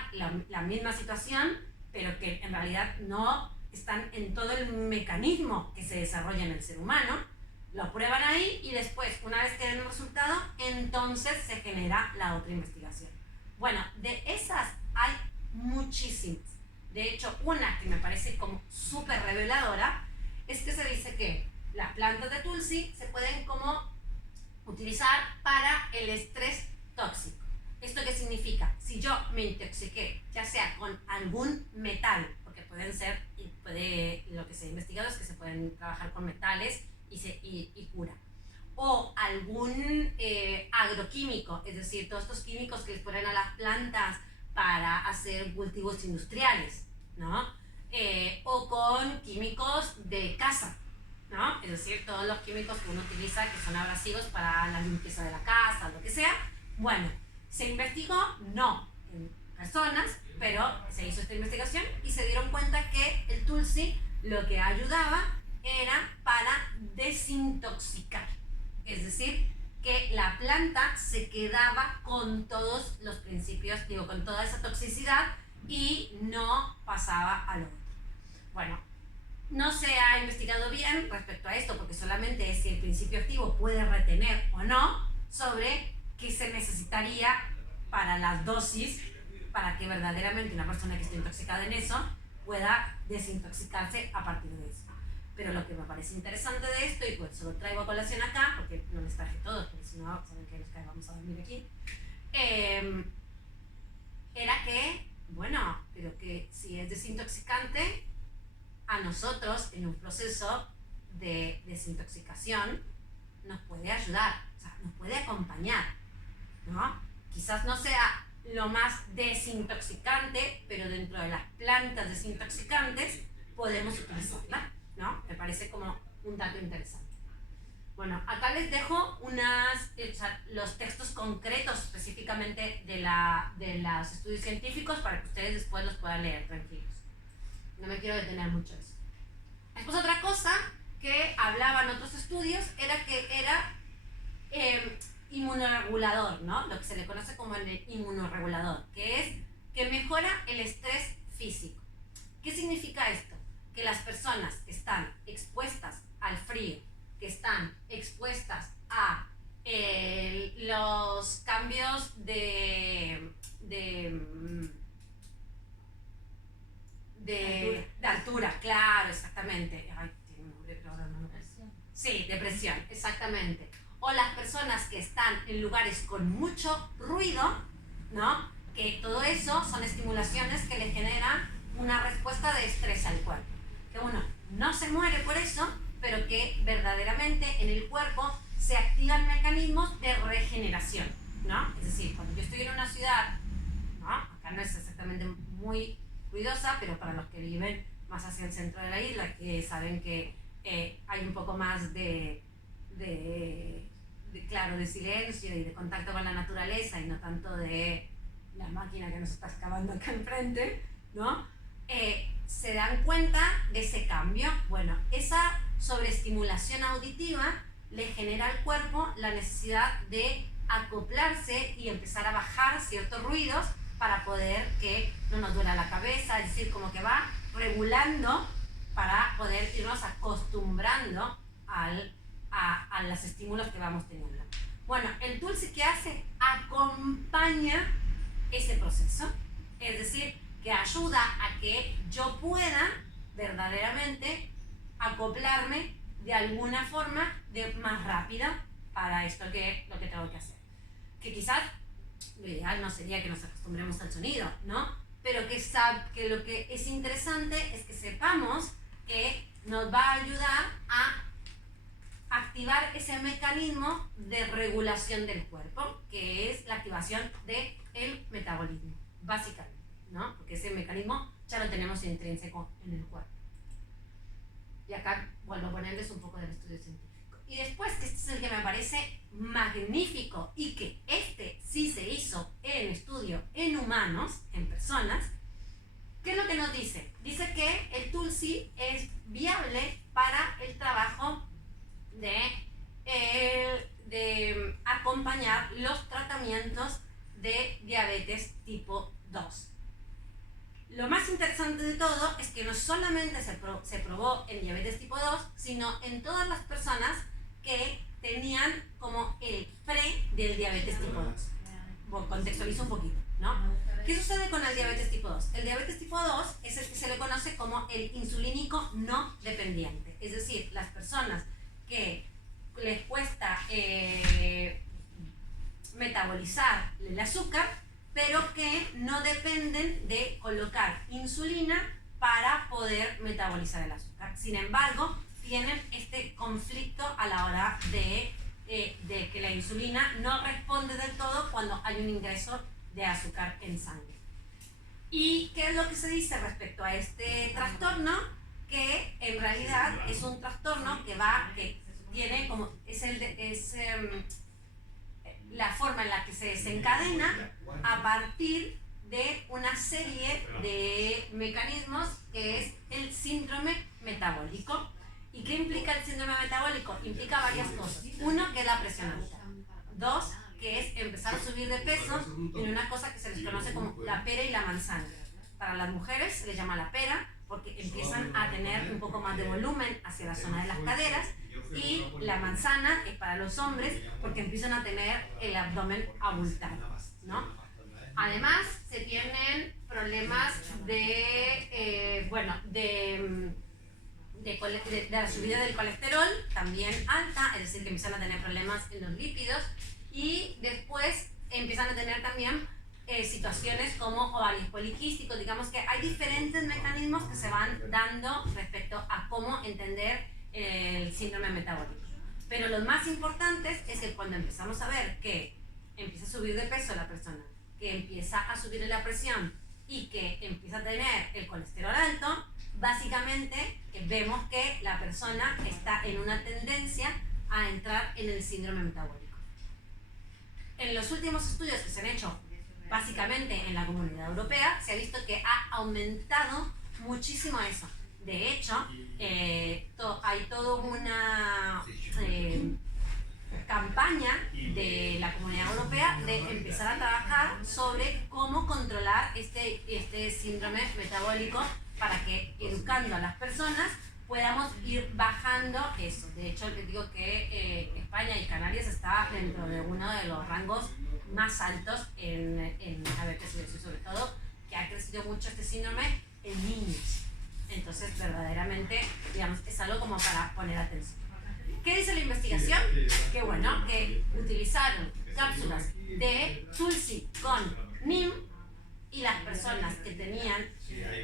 la misma situación, pero que en realidad no están en todo el mecanismo que se desarrolla en el ser humano. Lo prueban ahí y después, una vez que den el resultado, entonces se genera la otra investigación. Bueno, de esas hay muchísimas. De hecho, una que me parece como súper reveladora es que se dice que las plantas de Tulsi se pueden como utilizar para el estrés tóxico. ¿Esto qué significa? Si yo me intoxiqué, ya sea con algún metal, porque pueden ser, lo que se ha investigado es que se pueden trabajar con metales y cura, o algún agroquímico, es decir, todos estos químicos que les ponen a las plantas para hacer cultivos industriales, ¿no? O con químicos de casa, ¿no? Es decir, todos los químicos que uno utiliza que son abrasivos para la limpieza de la casa, lo que sea. Bueno, se investigó, no en personas, pero se hizo esta investigación y se dieron cuenta que el Tulsi lo que ayudaba era para desintoxicar. Es decir, que la planta se quedaba con todos los principios, con toda esa toxicidad y no pasaba a lo otro. Bueno, no se ha investigado bien respecto a esto porque solamente es si el principio activo puede retener o no sobre qué se necesitaría para las dosis para que verdaderamente una persona que esté intoxicada en eso pueda desintoxicarse a partir de eso. Pero lo que me parece interesante de esto, y pues se lo traigo a colación acá, porque no les traje todos, porque si no, saben que nos vamos a dormir aquí, era que, bueno, pero que si es desintoxicante, a nosotros en un proceso de desintoxicación nos puede ayudar, o sea, nos puede acompañar, ¿no? Quizás no sea lo más desintoxicante, pero dentro de las plantas desintoxicantes podemos utilizarla, ¿no? Me parece como un dato interesante. Bueno, acá les dejo los textos concretos específicamente de los estudios científicos para que ustedes después los puedan leer tranquilos. No me quiero detener mucho en eso. Después otra cosa que hablaban otros estudios era que era inmunoregulador, ¿no? Lo que se le conoce como el inmunoregulador, que es que mejora el estrés físico. ¿Qué significa esto? Que las personas que están expuestas al frío, que están expuestas a los cambios de altura, claro, exactamente. Ay, tiene un nombre, pero ahora no lo sé. Sí, depresión, exactamente. O las personas que están en lugares con mucho ruido, ¿no? Que todo eso son estimulaciones que le generan una respuesta de estrés al cuerpo. Que uno no se muere por eso, pero que verdaderamente en el cuerpo se activan mecanismos de regeneración, ¿no? Es decir, cuando yo estoy en una ciudad, ¿no? Acá no es exactamente muy ruidosa, pero para los que viven más hacia el centro de la isla, que saben que hay un poco más de silencio y de contacto con la naturaleza y no tanto de la máquina que nos está excavando acá enfrente, ¿no? Se dan cuenta de ese cambio. Bueno, esa sobreestimulación auditiva le genera al cuerpo la necesidad de acoplarse y empezar a bajar ciertos ruidos para poder que no nos duela la cabeza, es decir, como que va regulando para poder irnos acostumbrando a los estímulos que vamos teniendo. Bueno, el Tulsi, ¿qué hace? Acompaña ese proceso, es decir, que ayuda a que yo pueda verdaderamente acoplarme de alguna forma más rápida para lo que tengo que hacer. Que quizás lo ideal no sería que nos acostumbremos al sonido, ¿no? Pero que lo que es interesante es que sepamos que nos va a ayudar a activar ese mecanismo de regulación del cuerpo, que es la activación del metabolismo, básicamente, ¿no? Porque ese mecanismo ya lo tenemos intrínseco en el cuerpo. Y acá vuelvo a ponerles un poco del estudio científico. y después, que este es el que me parece magnífico y que este sí se hizo en estudio en humanos, en personas, ¿qué es lo que nos dice? Dice que el Tulsi es viable para el trabajo de acompañar los tratamientos de diabetes tipo 2. Lo más interesante de todo es que no solamente se probó en diabetes tipo 2, sino en todas las personas que tenían como el pre del diabetes tipo 2. Bueno, contextualizo un poquito, ¿no? ¿Qué sucede con el diabetes tipo 2? El diabetes tipo 2 es el que se le conoce como el insulínico no dependiente. Es decir, las personas que les cuesta metabolizar el azúcar, pero que no dependen de colocar insulina para poder metabolizar el azúcar. Sin embargo, tienen este conflicto a la hora de que la insulina no responde del todo cuando hay un ingreso de azúcar en sangre. ¿Y qué es lo que se dice respecto a este trastorno? Que en realidad es un trastorno que tiene como, la forma en la que se desencadena a partir de una serie de mecanismos que es el síndrome metabólico. ¿Y qué implica el síndrome metabólico? Implica varias cosas. Uno, que es la presión alta. Dos, que es empezar a subir de peso en una cosa que se les conoce como la pera y la manzana. Para las mujeres se les llama la pera porque empiezan a tener un poco más de volumen hacia la zona de las caderas, y la manzana es para los hombres porque empiezan a tener el abdomen abultado, ¿no? Además, se tienen problemas de la subida del colesterol, también alta, es decir, que empiezan a tener problemas en los lípidos, y después empiezan a tener también situaciones como ovarios poliquísticos. Digamos que hay diferentes mecanismos que se van dando respecto a cómo entender el síndrome metabólico. Pero los más importantes es que cuando empezamos a ver que empieza a subir de peso la persona, que empieza a subir la presión y que empieza a tener el colesterol alto, básicamente vemos que la persona está en una tendencia a entrar en el síndrome metabólico. En los últimos estudios que se han hecho básicamente en la Comunidad Europea, se ha visto que ha aumentado muchísimo eso. De hecho, hay toda una campaña de la Comunidad Europea de empezar a trabajar sobre cómo controlar este síndrome metabólico para que, educando a las personas, podamos ir bajando eso. De hecho, les digo que España y Canarias está dentro de uno de los rangos más altos en diabetes, y sobre todo que ha crecido mucho este síndrome en niños. Entonces, verdaderamente, digamos, es algo como para poner atención. ¿Qué dice la investigación? Que bueno, que utilizaron cápsulas de Tulsi con NIM, y las personas que tenían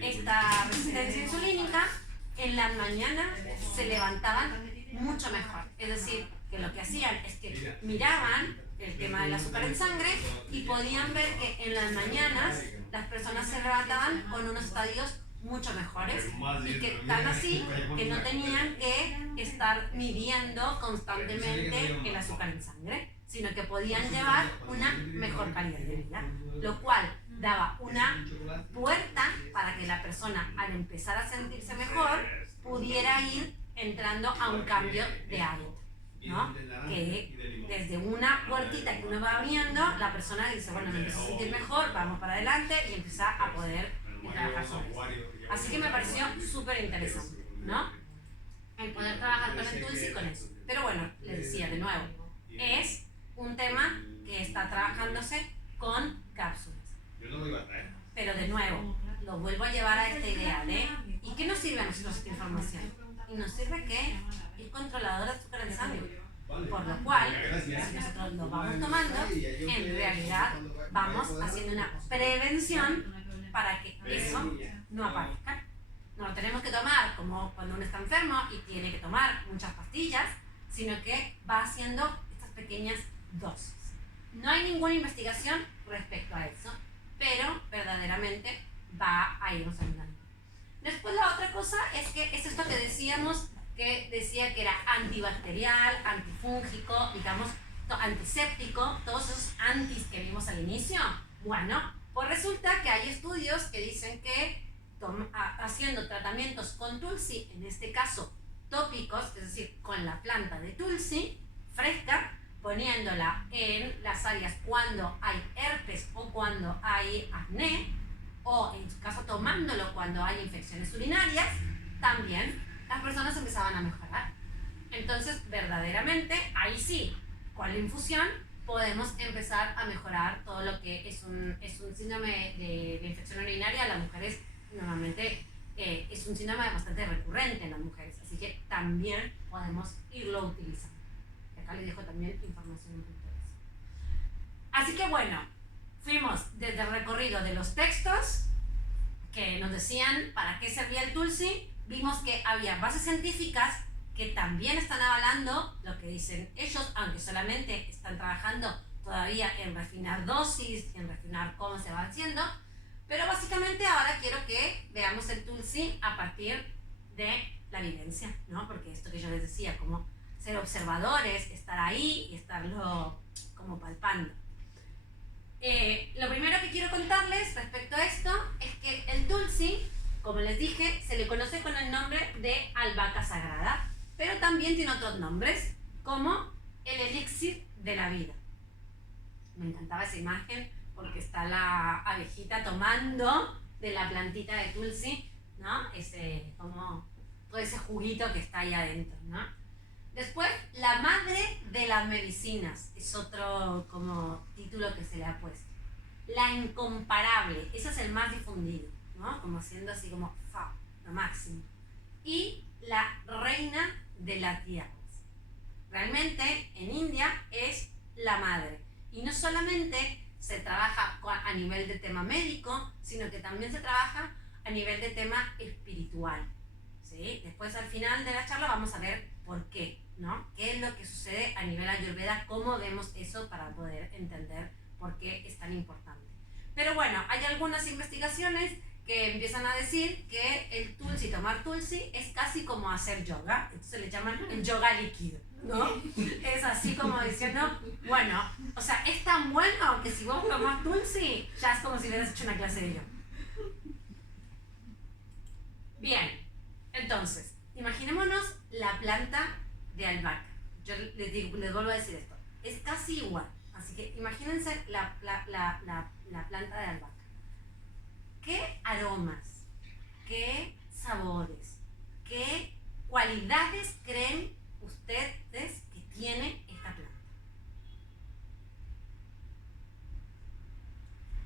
esta resistencia insulínica en las mañanas se levantaban mucho mejor. Es decir, que lo que hacían es que miraban el tema del azúcar en sangre y podían ver que en las mañanas las personas se levantaban con unos estadios mucho mejores, y que tan así que no tenían que estar midiendo constantemente el azúcar en sangre, sino que podían llevar una mejor calidad de vida, lo cual daba una puerta para que la persona, al empezar a sentirse mejor, pudiera ir entrando a un cambio de hábito, ¿no? Que desde una puertita que uno va abriendo, la persona dice, bueno, me empiezo a sentir mejor, vamos para adelante, y empieza a poder trabajar sobre eso. Así que me pareció súper interesante, ¿no? El poder trabajar con el Tulsi y con eso. Pero bueno, les decía de nuevo, es un tema que está trabajándose con cápsulas. Pero de nuevo, lo vuelvo a llevar a esta idea de ¿y qué nos sirve a nosotros esta información? Y nos sirve que es controlador de azúcar en sangre. Por lo cual, si nosotros lo vamos tomando, en realidad vamos haciendo una prevención para que eso no aparezca. No lo tenemos que tomar como cuando uno está enfermo y tiene que tomar muchas pastillas, sino que va haciendo estas pequeñas dosis. No hay ninguna investigación respecto a eso, pero verdaderamente va a irnos ayudando. Después la otra cosa es que es esto que decíamos que decía que era antibacterial, antifúngico, digamos, antiséptico, todos esos antis que vimos al inicio. Bueno, pues resulta que hay estudios que dicen que haciendo tratamientos con tulsi, en este caso tópicos, es decir, con la planta de tulsi fresca, poniéndola en las áreas cuando hay herpes o cuando hay acné, o en su caso tomándolo cuando hay infecciones urinarias, también las personas empezaban a mejorar. Entonces, verdaderamente, ahí sí, con la infusión podemos empezar a mejorar todo lo que es un síndrome de infección urinaria. Las mujeres normalmente es un síndrome bastante recurrente en las mujeres, así que también podemos irlo utilizando. Y acá les dejo también información un poquito de eso. Así que bueno, fuimos desde el recorrido de los textos que nos decían para qué servía el tulsi, vimos que había bases científicas que también están avalando lo que dicen ellos, aunque solamente están trabajando todavía en refinar dosis, en refinar cómo se va haciendo, pero básicamente ahora quiero que veamos el tulsi a partir de la vivencia, ¿no? Porque esto que yo les decía, como ser observadores, estar ahí y estarlo como palpando. Lo primero que quiero contarles respecto a esto es que el tulsi, como les dije, se le conoce con el nombre de albahaca sagrada, pero también tiene otros nombres, como el elixir de la vida. Me encantaba esa imagen porque está la abejita tomando de la plantita de tulsi, ¿no? Como todo ese juguito que está ahí adentro, ¿no? Después, la madre de las medicinas, es otro como título que se le ha puesto. La incomparable, ese es el más difundido, ¿no? Como siendo así como, lo máximo. Y la reina de las tierras. Realmente, en India es la madre. Y no solamente se trabaja a nivel de tema médico, sino que también se trabaja a nivel de tema espiritual, ¿sí? Después, al final de la charla, vamos a ver por qué, ¿no? ¿Qué es lo que sucede a nivel ayurveda? ¿Cómo vemos eso para poder entender por qué es tan importante? Pero bueno, hay algunas investigaciones que empiezan a decir que el tulsi, tomar tulsi, es casi como hacer yoga. Entonces le llaman el yoga líquido, ¿no? Es así como diciendo, bueno, o sea, es tan bueno que si vos tomás tulsi, ya es como si hubieras hecho una clase de yoga. Bien, entonces, imaginémonos la planta de albahaca. Yo les vuelvo a decir esto. Es casi igual. Así que imagínense la planta de albahaca. ¿Qué aromas, qué sabores, qué cualidades creen ustedes que tiene esta planta?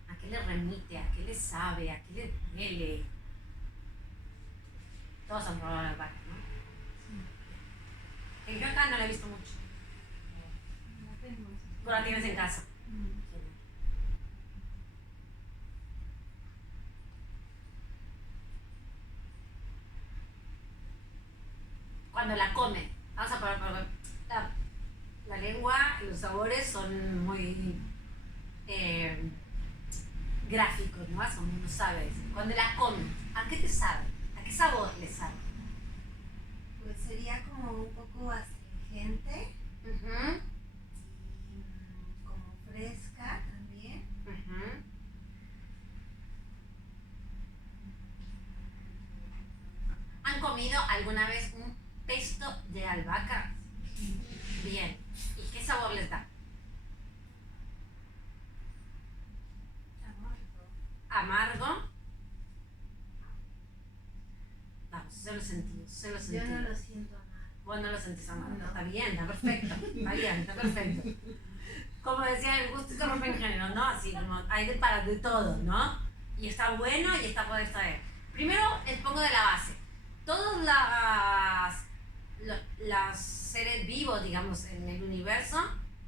¿A qué le remite? ¿A qué le sabe? ¿A qué le huele? Todos han probado la albahaca, ¿no? Sí. Yo acá no la he visto mucho. Tú la tienes en casa. Cuando la comen, vamos a probar, la lengua, los sabores son muy gráficos, ¿no? Son, no sabes. Cuando la comen, ¿a qué te sabe? ¿A qué sabor le sabe? Pues sería como un poco astringente, como fresca también. ¿Han comido alguna vez un pesto de albahaca? Bien. ¿Y qué sabor les da? Amargo. Vamos, se lo sentimos, Yo no lo siento amargo. Vos no lo sentís amargo. No. Está bien, está perfecto. Está bien, está perfecto. Como decía, el gusto se rompe en género, ¿no? Así como hay para de todo, ¿no? Y está bueno y está por estar bien. Primero les pongo de la base. Todos los seres vivos, digamos, en el universo,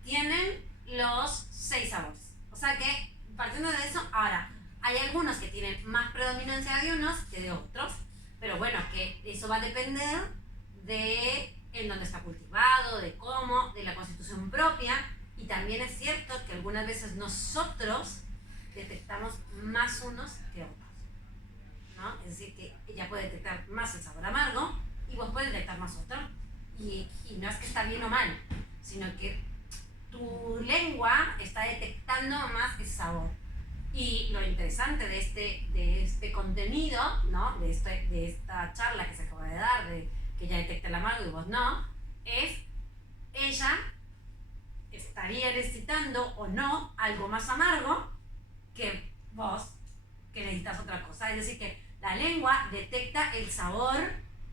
tienen los 6 sabores. O sea que, partiendo de eso, ahora, hay algunos que tienen más predominancia de unos que de otros, pero bueno, que eso va a depender de en dónde está cultivado, de cómo, de la constitución propia, y también es cierto que algunas veces nosotros detectamos más unos que otros, ¿no? Es decir, que ella puede detectar más el sabor amargo y vos puedes detectar más otro. Y no es que está bien o mal, sino que tu lengua está detectando más ese sabor. Y lo interesante de este contenido, ¿no? de esta charla que se acaba de dar, de que ella detecta el amargo y vos no, es ella estaría necesitando o no algo más amargo que vos, que necesitas otra cosa. Es decir, que la lengua detecta el sabor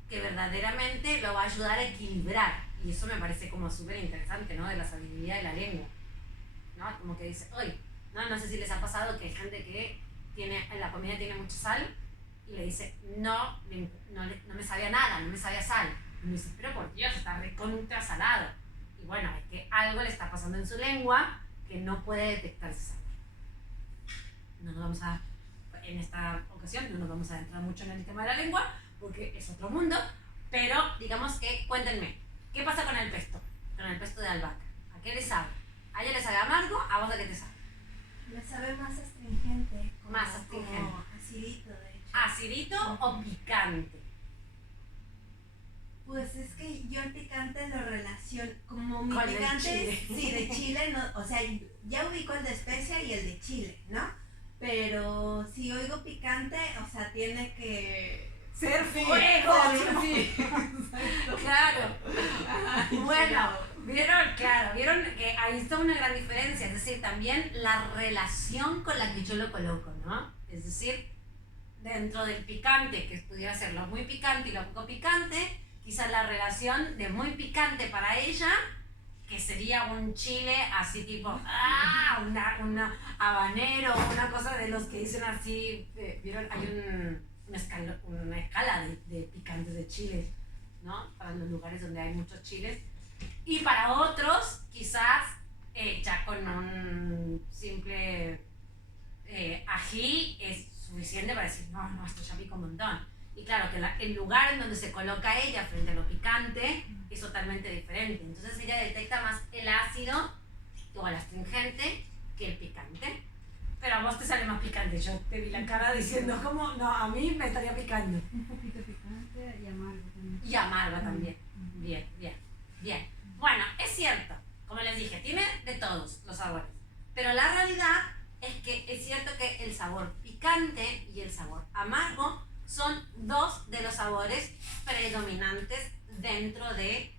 que verdaderamente lo va a ayudar a equilibrar. Y eso me parece como súper interesante, ¿no? De la sabiduría de la lengua, ¿no? Como que dice, oye, no sé si les ha pasado que hay gente que en la comida tiene mucha sal y le dice, no me sabía nada, no me sabía sal. Y me dice, pero por Dios, está recontra salado. Y bueno, es que algo le está pasando en su lengua que no puede detectar ese sabor. En esta ocasión no nos vamos a adentrar mucho en el tema de la lengua, porque es otro mundo, pero digamos que, cuéntenme, ¿qué pasa con el pesto? Con el pesto de albahaca. ¿A qué le sabe? ¿A ella le sabe amargo? ¿A vos a qué te sabe? Me sabe más astringente. Más astringente. Como acidito, de hecho. ¿Acidito o picante? Pues es que yo el picante lo relaciono como mi con picante, el chile. sí, de chile, no, o sea, ya ubico el de especia y el de chile, ¿no? Pero si oigo picante, o sea, tiene que ¡ser sí, fuego! sí. Claro. Bueno, vieron que ahí está una gran diferencia, es decir, también la relación con la que yo lo coloco, ¿no? Es decir, dentro del picante, que pudiera ser lo muy picante y lo poco picante, quizás la relación de muy picante para ella, que sería un chile así tipo, una habanero, una cosa de los que dicen así, ¿vieron? Hay una escala de picantes de chiles, ¿no? Para los lugares donde hay muchos chiles. Y para otros, quizás ya con un simple ají es suficiente para decir, no, esto ya pica un montón. Y claro, que el lugar en donde se coloca ella frente a lo picante es totalmente diferente. Entonces ella detecta más el ácido o el astringente que el picante. Pero a vos te sale más picante. Yo te vi la cara diciendo, ¿cómo? No, a mí me estaría picando. Un poquito picante y amargo también. Y amargo también. Bien. Bueno, es cierto, como les dije, tiene de todos los sabores. Pero la realidad es que es cierto que el sabor picante y el sabor amargo son dos de los sabores predominantes dentro del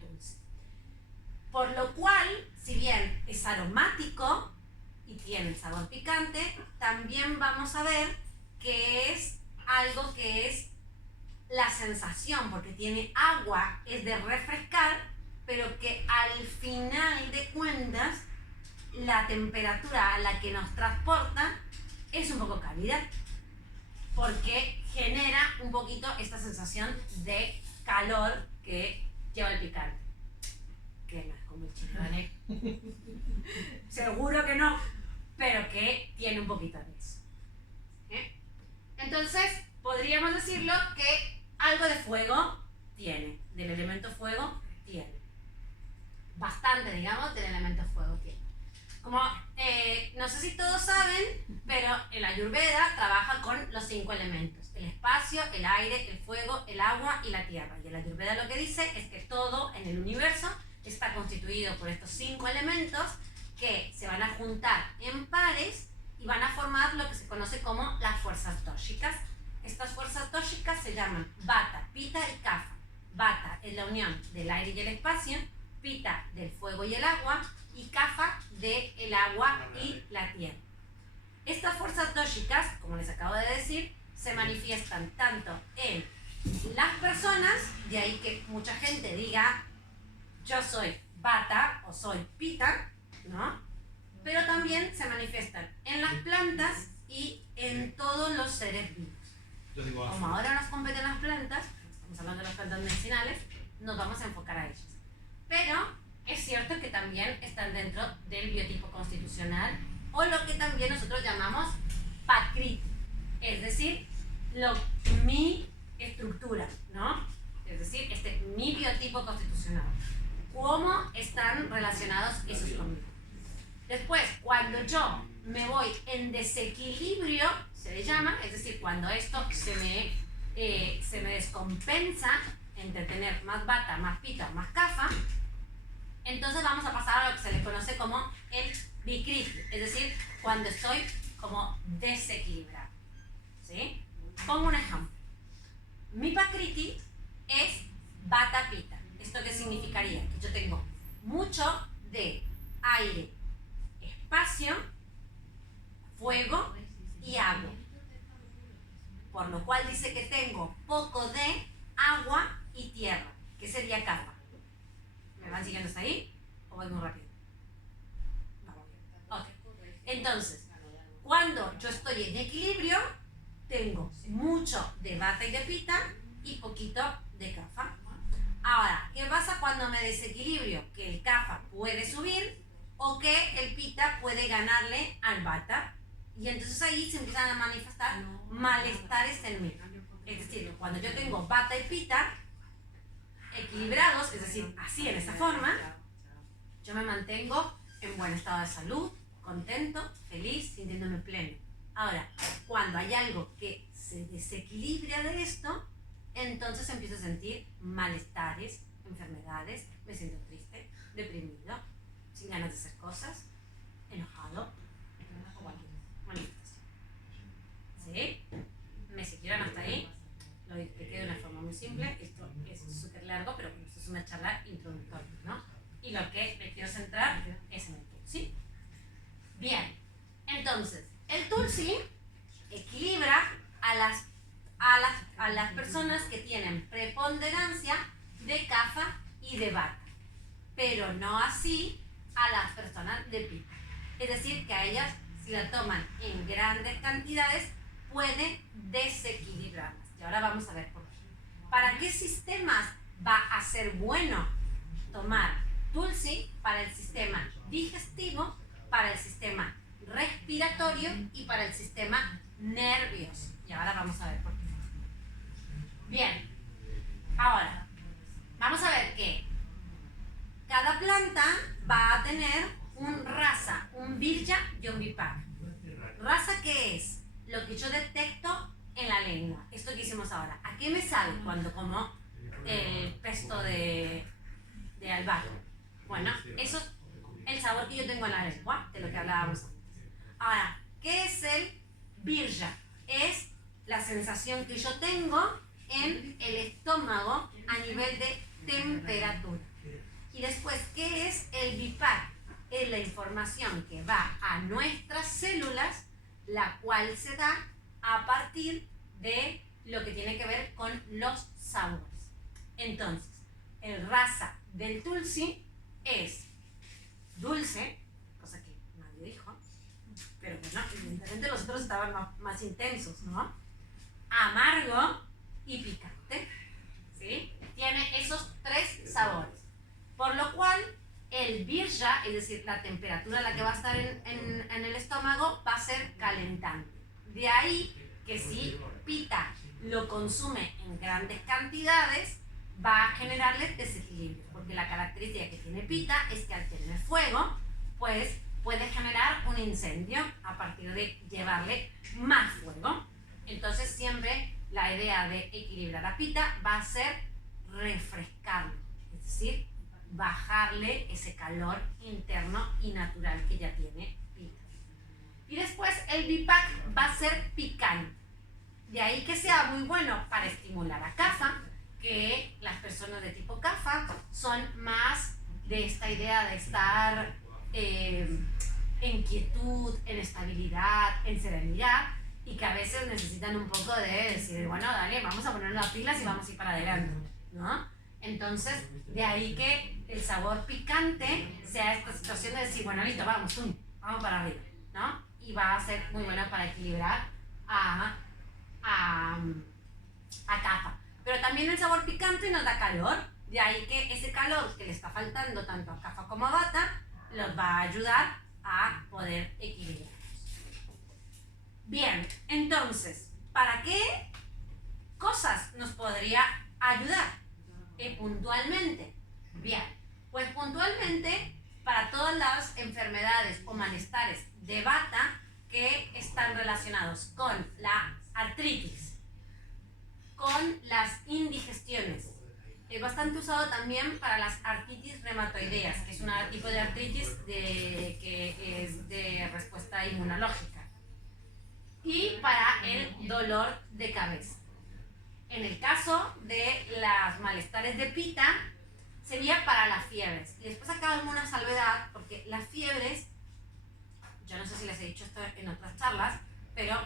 dulce. Por lo cual, si bien es aromático y tiene sabor picante, también vamos a ver que es algo que es la sensación, porque tiene agua, es de refrescar, pero que al final de cuentas la temperatura a la que nos transporta es un poco cálida, porque genera un poquito esta sensación de calor que lleva el picante. Que no es como el chile habanero. Seguro que no, pero que tiene un poquito de eso. Entonces, podríamos decirlo que algo de fuego tiene, del elemento fuego tiene. Bastante, digamos, del elemento fuego tiene. Como, no sé si todos saben, pero el Ayurveda trabaja con los 5 elementos: el espacio, el aire, el fuego, el agua y la tierra. Y el Ayurveda lo que dice es que todo en el universo está constituido por estos 5 elementos que se van a juntar en pares y van a formar lo que se conoce como las fuerzas tóxicas. Estas fuerzas tóxicas se llaman Vata, Pitta y Kapha. Vata es la unión del aire y el espacio, Pitta del fuego y el agua, y Kapha del agua y la tierra. Estas fuerzas tóxicas, como les acabo de decir, se manifiestan tanto en las personas, de ahí que mucha gente diga yo soy Vata o soy Pitta, ¿no? Pero también se manifiestan en las plantas y en todos los seres vivos. Como ahora nos competen las plantas, estamos hablando de las plantas medicinales, nos vamos a enfocar a ellas. Pero es cierto que también están dentro del biotipo constitucional, o lo que también nosotros llamamos Prakriti, es decir, mi estructura, ¿no? Es decir, mi biotipo constitucional. ¿Cómo están relacionados esos conmigo? Después, cuando yo me voy en desequilibrio, se le llama, es decir, cuando esto se me se me descompensa entre tener más bata, más pita, más kafa, entonces vamos a pasar a lo que se le conoce como el vikriti, es decir, cuando estoy como desequilibrado. ¿Sí? Pongo un ejemplo. Mi pakriti es bata pita. ¿Esto qué significaría? Que yo tengo mucho de aire, espacio, fuego y agua. Por lo cual dice que tengo poco de agua y tierra, que sería kapha. ¿Me van siguiendo hasta ahí? ¿O voy muy rápido? No. Ok. Entonces, cuando yo estoy en equilibrio, tengo mucho de bata y de pita y poquito de kapha. Ahora, ¿qué pasa cuando me desequilibrio? Que el kapha puede subir o que el pita puede ganarle al bata. Y entonces ahí se empiezan a manifestar malestares en mí. Es decir, cuando yo tengo bata y pita equilibrados, es decir, así en esta forma, yo me mantengo en buen estado de salud, contento, feliz, sintiéndome pleno. Ahora, cuando hay algo que se desequilibra de esto, entonces empiezo a sentir malestares, enfermedades, me siento triste, deprimido, sin ganas de hacer cosas, enojado o cualquier manifestación. ¿Sí? ¿Me siguieron hasta ahí? Lo expliqué de una forma muy simple. Esto es súper largo, pero esto es una charla introductoria, ¿no? Y lo que me quiero centrar es en el tulsi. Bien, entonces, el tulsi equilibra a las personas que tienen preponderancia de kapha y de vata, pero no así a las personas de pita. Es decir, que a ellas, si la toman en grandes cantidades, puede desequilibrarlas. Y ahora vamos a ver por qué. ¿Para qué sistemas va a ser bueno tomar tulsi? Para el sistema digestivo, para el sistema respiratorio y para el sistema nervioso. Y ahora vamos a ver por qué. Bien, ahora vamos a ver que cada planta va a tener un rasa, un virya y un vipaka. ¿Rasa qué es? Lo que yo detecto en la lengua. Esto que hicimos ahora. ¿A qué me sabe cuando como el pesto de albahaca? Bueno, eso es el sabor que yo tengo en la lengua, de lo que hablábamos antes. Ahora, ¿qué es el virya? Es la sensación que yo tengo en el estómago a nivel de temperatura. Y después, ¿qué es el vipaka? Es la información que va a nuestras células, la cual se da a partir de lo que tiene que ver con los sabores. Entonces, el rasa del tulsi es dulce, cosa que nadie dijo, pero bueno, evidentemente los otros estaban más intensos, ¿no? Amargo y picante, ¿sí? Tiene esos tres sabores. Por lo cual, el virya, es decir, la temperatura a la que va a estar en el estómago, va a ser calentante. De ahí que si pita lo consume en grandes cantidades, va a generarle desequilibrio, porque la característica que tiene pita es que al tener fuego, pues puede generar un incendio a partir de llevarle más fuego. Entonces siempre la idea de equilibrar a pita va a ser refrescarlo, es decir, bajarle ese calor interno y natural que ya tiene pita. Y después el vipaka va a ser picante. De ahí que sea muy bueno para estimular a kapha, que las personas de tipo kapha son más de esta idea de estar en quietud, en estabilidad, en serenidad, y que a veces necesitan un poco de decir, bueno, dale, vamos a poner las pilas y vamos a ir para adelante, ¿no? Entonces, de ahí que el sabor picante sea esta situación de decir, bueno, listo, vamos para arriba, ¿no? Y va a ser muy buena para equilibrar a kapha. Pero también el sabor picante nos da calor, de ahí que ese calor que le está faltando tanto a kapha como a vata los va a ayudar a poder equilibrar. Bien, entonces, ¿para qué cosas nos podría ayudar? Puntualmente. Bien, pues puntualmente para todas las enfermedades o malestares de vata que están relacionados con la artritis, con las indigestiones. Es bastante usado también para las artritis reumatoideas, que es un tipo de artritis que es de respuesta inmunológica. Y para el dolor de cabeza. En el caso de los malestares de Pitta, sería para las fiebres. Y después acá hago una salvedad, porque las fiebres, yo no sé si les he dicho esto en otras charlas, pero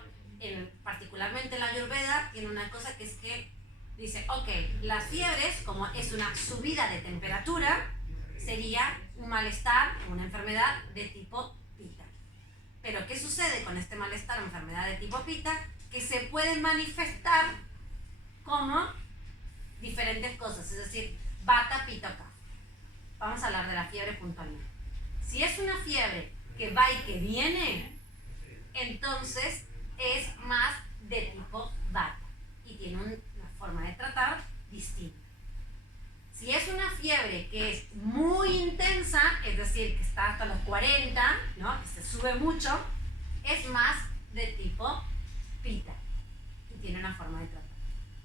particularmente la Ayurveda tiene una cosa que es que dice, ok, las fiebres, como es una subida de temperatura, sería un malestar, una enfermedad de tipo Pitta. Pero ¿qué sucede con este malestar o enfermedad de tipo Pitta? Que se pueden manifestar como diferentes cosas, es decir, Vata, Pitta, Kapha. Vamos a hablar de la fiebre puntualmente. Si es una fiebre que va y que viene, entonces es más de tipo Vata y tiene una forma de tratar distinta. Si es una fiebre que es muy intensa, es decir, que está hasta los 40, ¿no? Que se sube mucho, es más de tipo Pitta y tiene una forma de tratar.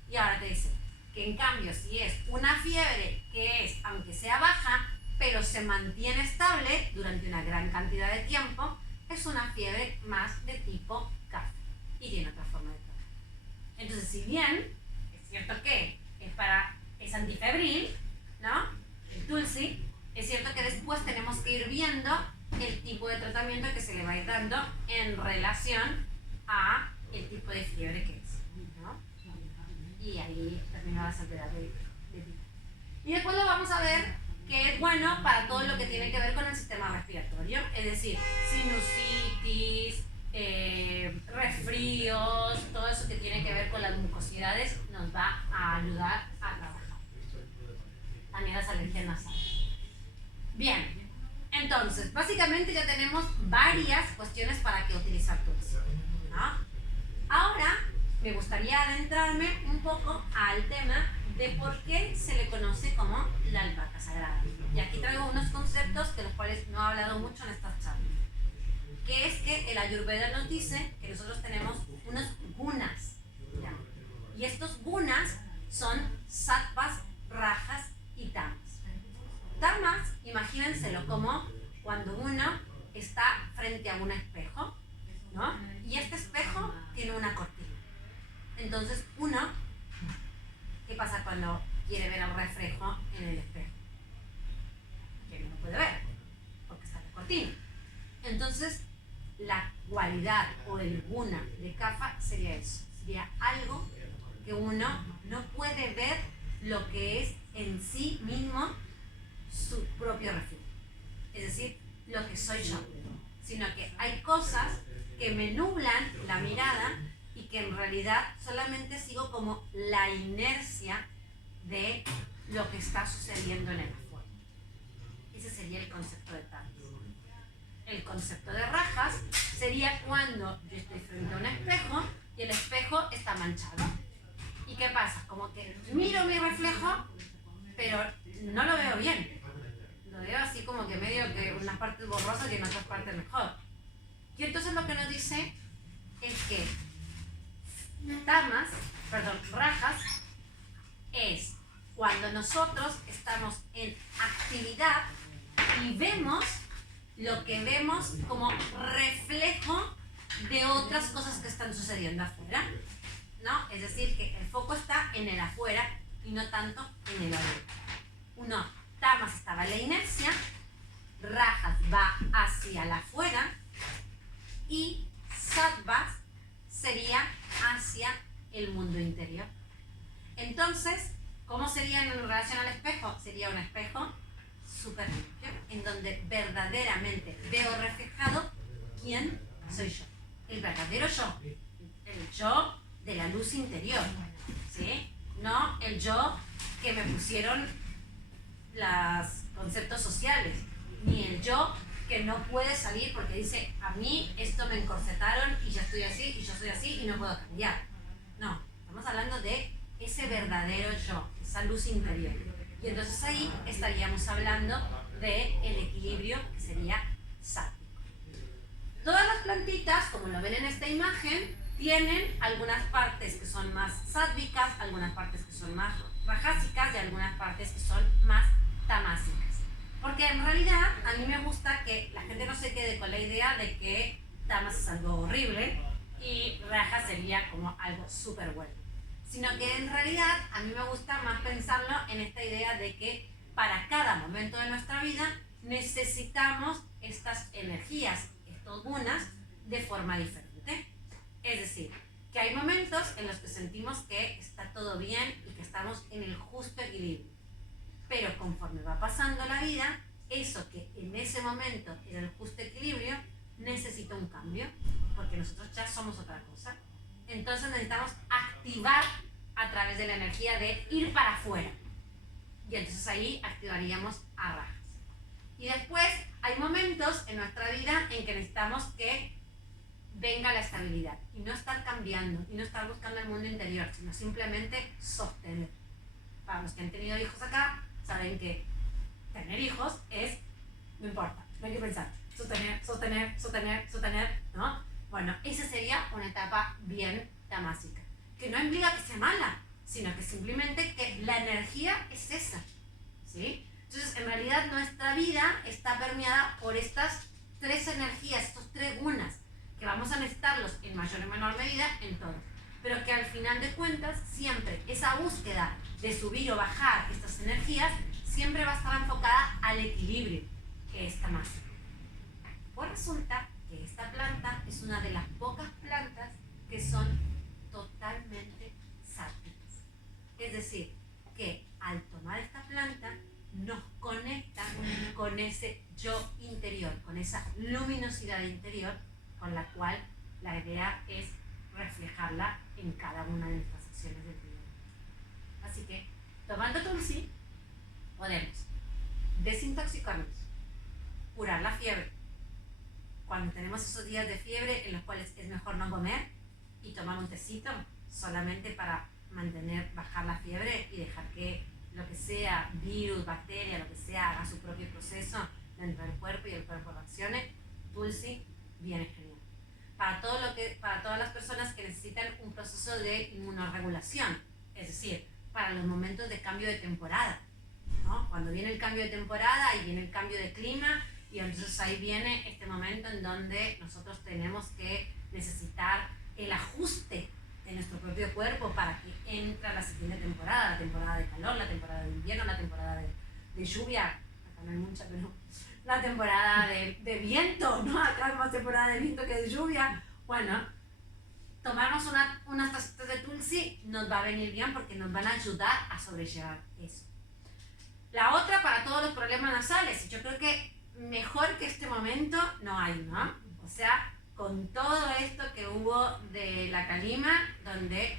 Y ahora te dice que en cambio si es una fiebre que es, aunque sea baja, pero se mantiene estable durante una gran cantidad de tiempo, es una fiebre más de tipo Kapha y tiene otra forma de tratar. Entonces, si bien es cierto que es antifebril, ¿no? El Tulsi, es cierto que después tenemos que ir viendo el tipo de tratamiento que se le va a ir dando en relación a el tipo de fiebre que es, ¿no? Y ahí termina la salvedad de Pitta. Y después lo vamos a ver que es bueno para todo lo que tiene que ver con el sistema respiratorio, es decir, sinusitis, resfríos, todo eso que tiene que ver con las mucosidades nos va a ayudar a trabajar. También las alergias nasales. Bien, entonces, básicamente ya tenemos varias cuestiones para que utilizar Tulsi, ¿no? Ahora me gustaría adentrarme un poco al tema de por qué se le conoce como la albahaca sagrada. Y aquí traigo unos conceptos de los cuales no he hablado mucho en estas charlas. Que es que el Ayurveda nos dice que nosotros tenemos unos gunas, ¿ya? Y estos gunas son sattvas, rajas y tamas. Tamas, imagínenselo como cuando uno está frente a un espejo, ¿no? Y este espejo tiene una cortina. Entonces uno, ¿qué pasa cuando quiere ver el reflejo en el espejo? Que no lo puede ver, porque está la cortina. Entonces, la cualidad o el guna de Kapha sería eso. Sería algo que uno no puede ver lo que es en sí mismo su propio reflejo. Es decir, lo que soy yo. Sino que hay cosas que me nublan la mirada y que en realidad solamente sigo como la inercia de lo que está sucediendo en el afuera. Ese sería el concepto de tamas. El concepto de rajas sería cuando yo estoy frente a un espejo y el espejo está manchado. ¿Y qué pasa? Como que miro mi reflejo, pero no lo veo bien. Lo veo así como que medio que en unas partes borrosas y en otras partes mejor. Y entonces lo que nos dice es que rajas es cuando nosotros estamos en actividad y vemos lo que vemos como reflejo de otras cosas que están sucediendo afuera, ¿no? Es decir, que el foco está en el afuera y no tanto en el adentro. Tamas estaba en la inercia, rajas va hacia el afuera y sattvas sería hacia el mundo interior. Entonces, ¿cómo sería en relación al espejo? Sería un espejo súper limpio, en donde verdaderamente veo reflejado quién soy yo. El verdadero yo. El yo de la luz interior. ¿Sí? No el yo que me pusieron los conceptos sociales. Ni el yo que no puede salir porque dice, a mí esto me encorsetaron y ya estoy así y yo soy así y no puedo cambiar. No, estamos hablando de ese verdadero yo, esa luz interior. Y entonces ahí estaríamos hablando del equilibrio que sería sátvico. Todas las plantitas, como lo ven en esta imagen, tienen algunas partes que son más sádvicas, algunas partes que son más rajásicas y algunas partes que son más tamásicas. Porque en realidad a mí me gusta que la gente no se quede con la idea de que tamas es algo horrible y raja sería como algo súper bueno. Sino que en realidad a mí me gusta más pensarlo en esta idea de que para cada momento de nuestra vida necesitamos estas energías, estos gunas, de forma diferente. Es decir, que hay momentos en los que sentimos que está todo bien y que estamos en el justo equilibrio. Pero conforme va pasando la vida, eso que en ese momento era el justo equilibrio necesita un cambio, porque nosotros ya somos otra cosa. Entonces necesitamos activar a través de la energía de ir para afuera. Y entonces ahí activaríamos a rajas. Y después hay momentos en nuestra vida en que necesitamos que venga la estabilidad y no estar cambiando y no estar buscando el mundo interior, sino simplemente sostener. Para los que han tenido hijos acá, saben que tener hijos es, no importa, no hay que pensar, sostener, sostener, sostener, sostener, ¿no? Bueno, esa sería una etapa bien tamásica, que no implica que sea mala, sino que simplemente que la energía es esa, ¿sí? Entonces, en realidad nuestra vida está permeada por estas tres energías, estos tres gunas, que vamos a necesitarlos en mayor o menor medida en todos, pero que al final de cuentas siempre esa búsqueda de subir o bajar estas energías siempre va a estar enfocada al equilibrio, que es tamásico. Pues resulta que esta planta es una de las pocas plantas que son totalmente sáttvicas. Es decir, que al tomar esta planta nos conecta con ese yo interior, con esa luminosidad interior con la cual la idea es reflejarla en cada una de nuestras acciones del día. Así que, tomando Tulsi, podemos desintoxicarnos, curar la fiebre. Cuando tenemos esos días de fiebre en los cuales es mejor no comer y tomar un tecito solamente para mantener, bajar la fiebre y dejar que lo que sea, virus, bacteria, lo que sea, haga su propio proceso dentro del cuerpo y el cuerpo reaccione, Tulsi viene genial. Para todas las personas que necesitan un proceso de inmunorregulación, es decir, para los momentos de cambio de temporada, ¿no? Cuando viene el cambio de temporada y viene el cambio de clima, y entonces ahí viene este momento en donde nosotros tenemos que necesitar el ajuste de nuestro propio cuerpo para que entre la siguiente temporada, la temporada de calor, la temporada de invierno, la temporada de lluvia, acá no hay mucha, pero la temporada de viento, ¿no? Acá hay más temporada de viento que de lluvia. Bueno, tomarnos unas tacitas de Tulsi nos va a venir bien porque nos van a ayudar a sobrellevar eso. La otra para todos los problemas nasales, yo creo que mejor que este momento no hay, ¿no? O sea, con todo esto que hubo de la calima, donde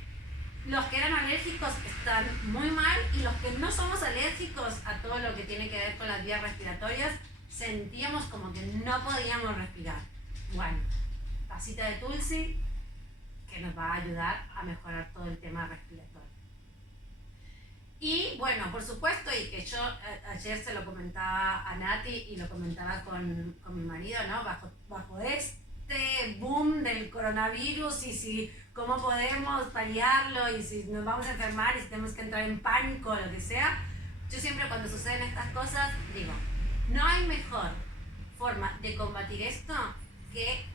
los que eran alérgicos están muy mal y los que no somos alérgicos a todo lo que tiene que ver con las vías respiratorias, sentíamos como que no podíamos respirar. Bueno, tacita de Tulsi que nos va a ayudar a mejorar todo el tema respiratorio. Y bueno, por supuesto, y que yo ayer se lo comentaba a Nati y lo comentaba con mi marido, ¿no? Bajo este boom del coronavirus y si cómo podemos paliarlo y si nos vamos a enfermar y si tenemos que entrar en pánico o lo que sea, yo siempre cuando suceden estas cosas digo, no hay mejor forma de combatir esto que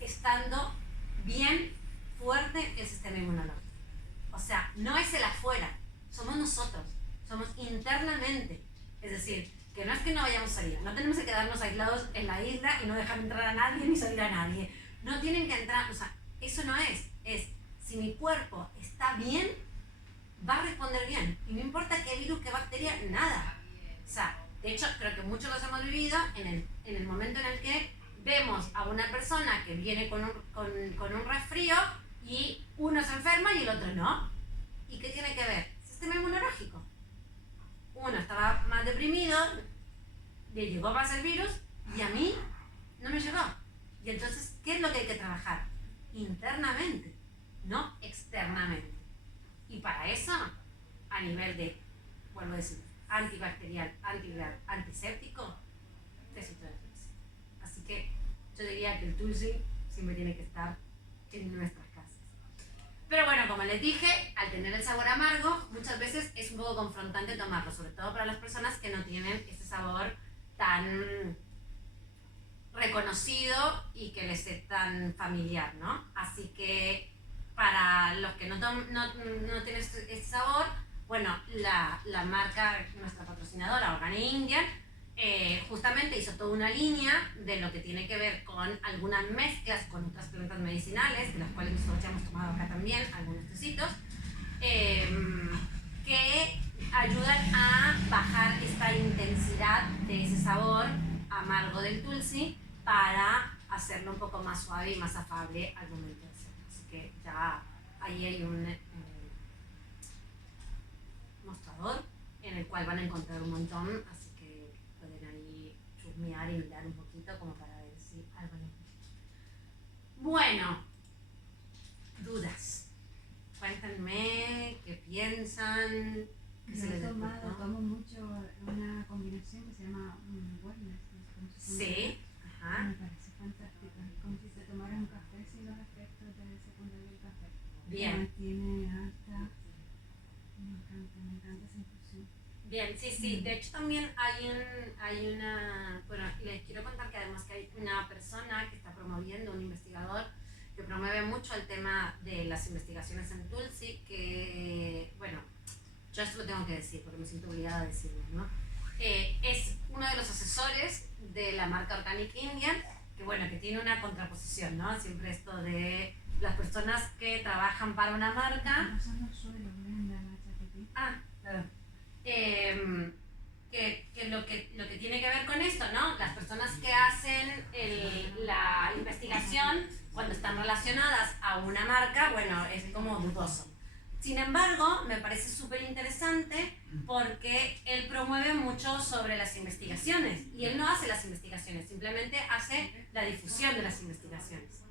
estando bien fuerte el sistema inmunológico. O sea, no es el afuera, somos nosotros, somos internamente. Es decir, que no es que no vayamos a salir, no tenemos que quedarnos aislados en la isla y no dejar entrar a nadie ni salir a nadie. No tienen que entrar, o sea, eso no es si mi cuerpo está bien, va a responder bien. Y no importa qué virus, qué bacteria, nada. O sea, de hecho, creo que muchos los hemos vivido en el momento en el que vemos a una persona que viene con un resfrío y uno se enferma y el otro no. ¿Y qué tiene que ver? Sistema inmunológico. Uno estaba más deprimido, le llegó más el virus y a mí no me llegó. Y entonces, ¿qué es lo que hay que trabajar? Internamente, no externamente. Y para eso, a nivel de, vuelvo a decir, antibacterial, antiviral, antiséptico, tecito de Tulsi. Así que yo diría que el Tulsi siempre tiene que estar en nuestras casas. les dije, al tener el sabor amargo, muchas veces es un poco confrontante tomarlo, sobre todo para las personas que no tienen ese sabor tan reconocido y que les es tan familiar, ¿no? Así que para los que no tienen este sabor, bueno, la marca, nuestra patrocinadora, Organic Indian, justamente hizo toda una línea de lo que tiene que ver con algunas mezclas con otras plantas medicinales, de las cuales nosotros ya hemos tomado acá también algunos tecitos, que ayudan a bajar esta intensidad de ese sabor amargo del tulsi para hacerlo un poco más suave y más afable al momento de hacerlo. Así que ya ahí hay un mostrador en el cual van a encontrar un montón, así que pueden ahí chusmear y mirar un poquito como para ver si algo les gusta. Bueno, dudas. Cuéntenme qué piensan. ¿Qué se les ocurrió? Tomo mucho una combinación que se llama wellness. Sí, ajá. Me parece fantástico. Es como si se tomara un café sin los efectos del secundario del café. Bien. Tiene alta. Me encanta esa infusión. Bien, sí. De hecho también hay una, bueno, les quiero contar que además que hay una persona que está promoviendo, un investigador que promueve mucho el tema de las investigaciones en Tulsi, que, bueno, yo esto lo tengo que decir porque me siento obligada a decirlo, ¿no? Es uno de los asesores de la marca Organic Indian, que bueno, que tiene una contraposición, ¿no? Siempre esto de las personas que trabajan para una marca. Pasando el suelo, Brenda, la chaquetita. Ah, claro. Que lo que tiene que ver con esto, ¿no? Las personas que hacen la investigación cuando están relacionadas a una marca, bueno, es como dudoso. Sin embargo, me parece súper interesante porque él promueve mucho sobre las investigaciones y él no hace las investigaciones, simplemente hace la difusión de las investigaciones.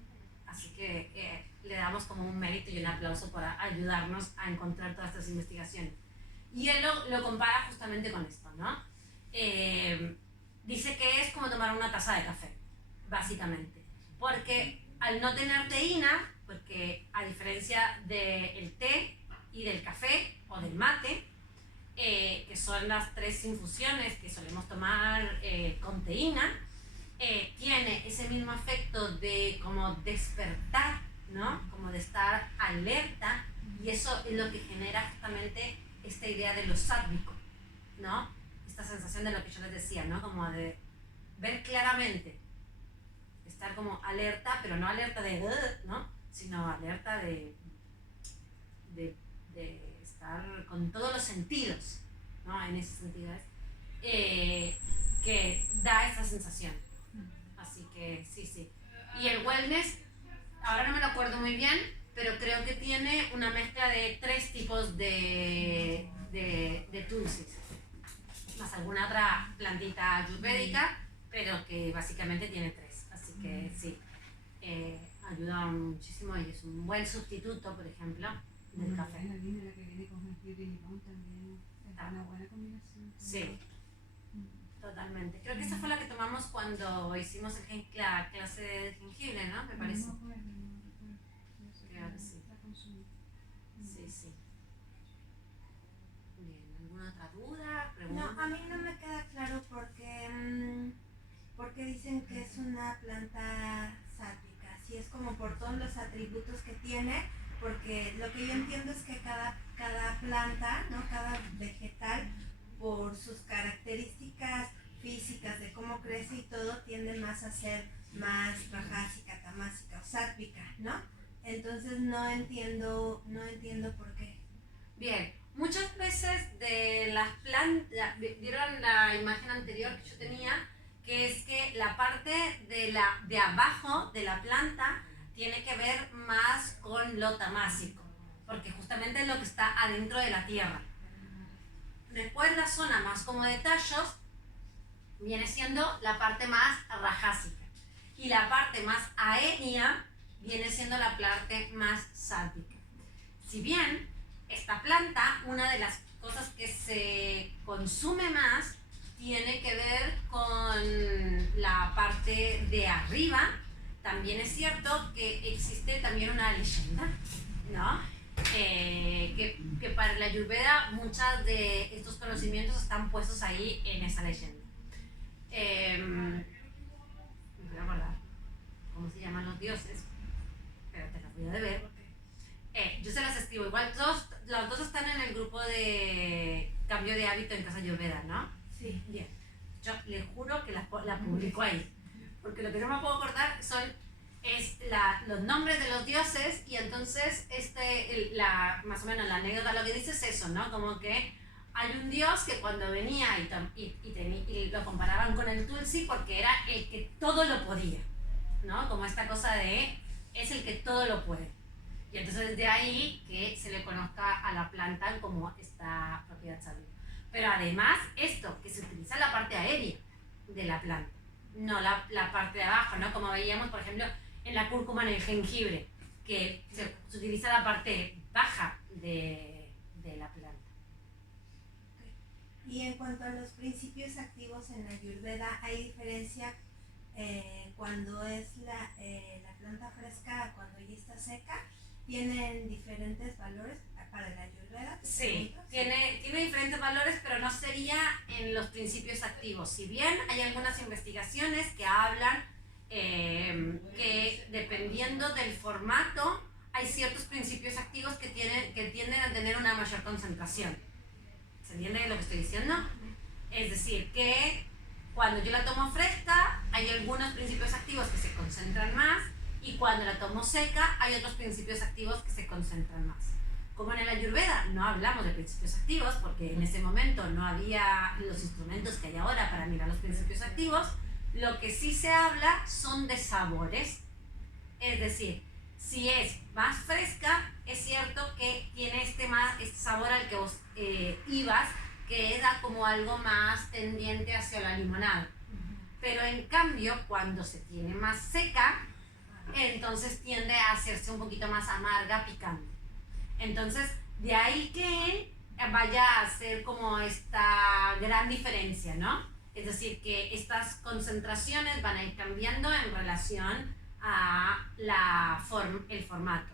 Así que le damos como un mérito y un aplauso para ayudarnos a encontrar todas estas investigaciones. Y él lo compara justamente con esto, ¿no? Dice que es como tomar una taza de café, básicamente. Porque al no tener teína, porque a diferencia del té y del café o del mate, que son las tres infusiones que solemos tomar con teína, tiene ese mismo efecto de como despertar, ¿no? Como de estar alerta, y eso es lo que genera justamente esta idea de lo sádvico, ¿no? Esta sensación de lo que yo les decía, ¿no? Como de ver claramente, estar como alerta, pero no alerta de, ¿no? Sino alerta de estar con todos los sentidos, ¿no? En ese sentido es, que da esta sensación. Así que sí. Y el wellness, ahora no me lo acuerdo muy bien, pero creo que tiene una mezcla de 3 tipos de tulsis, más alguna otra plantita ayurvédica, pero que básicamente tiene 3. Así que sí, ayuda muchísimo y es un buen sustituto, por ejemplo, del café. La línea, la que viene con jengibre y limón también es una buena combinación. Sí, totalmente. Creo que esa fue la que tomamos cuando hicimos la clase de jengibre, ¿no? Me parece. No recuerdo. Creo que sí. La consumí. Sí. Bien, ¿alguna otra duda? ¿Pregunta? No, a mí no me queda claro porque dicen que es una planta sádvica. Si es como por todos los atributos que tiene, porque lo que yo entiendo es que cada planta, ¿no? Cada vegetal, por sus características físicas de cómo crece y todo, tiende más a ser más rajásica, tamásica o sádvica, ¿no? Entonces no entiendo por qué. Bien, muchas veces de las plantas, vieron la imagen anterior que yo tenía, que es que la parte de abajo de la planta tiene que ver más con lo tamásico, porque justamente es lo que está adentro de la tierra. Después la zona más como de tallos viene siendo la parte más rajásica y la parte más aérea viene siendo la parte más sádvica. Si bien esta planta, una de las cosas que se consume más tiene que ver con la parte de arriba, también es cierto que existe también una leyenda, ¿no? Ayurveda muchos de estos conocimientos están puestos ahí en esa leyenda. Me voy a acordar cómo se llaman los dioses, pero te los voy a deber. Yo se las escribo, igual los dos están en el grupo de cambio de hábito en Casa Ayurveda, ¿no? Sí. Bien, yo le juro que la publico ahí, porque lo que no me puedo acordar es los nombres de los dioses, y entonces más o menos la anécdota lo que dice es eso, ¿no? Como que hay un dios que cuando venía y lo comparaban con el Tulsi porque era el que todo lo podía, ¿no? Como esta cosa de es el que todo lo puede. Y entonces de ahí que se le conozca a la planta como esta propiedad salud. Pero además esto, que se utiliza la parte aérea de la planta, no la parte de abajo, ¿no? Como veíamos, por ejemplo, en la cúrcuma, en el jengibre, que se utiliza la parte baja de la planta. Y en cuanto a los principios activos en la Ayurveda, ¿hay diferencia cuando es la planta fresca, cuando ya está seca? ¿Tienen diferentes valores para la Ayurveda? Sí, tiene diferentes valores, pero no sería en los principios activos. Si bien hay algunas investigaciones que hablan que dependiendo del formato, hay ciertos principios activos que tienden a tener una mayor concentración. ¿Se entiende lo que estoy diciendo? Es decir, que cuando yo la tomo fresca, hay algunos principios activos que se concentran más, y cuando la tomo seca, hay otros principios activos que se concentran más. Como en el Ayurveda no hablamos de principios activos, porque en ese momento no había los instrumentos que hay ahora para mirar los principios activos, lo que sí se habla son de sabores. Es decir, si es más fresca, es cierto que tiene este sabor al que vos ibas, que era como algo más tendiente hacia la limonada. Pero en cambio, cuando se tiene más seca, entonces tiende a hacerse un poquito más amarga, picante. Entonces, de ahí que vaya a ser como esta gran diferencia, ¿no? Es decir, que estas concentraciones van a ir cambiando en relación a el formato.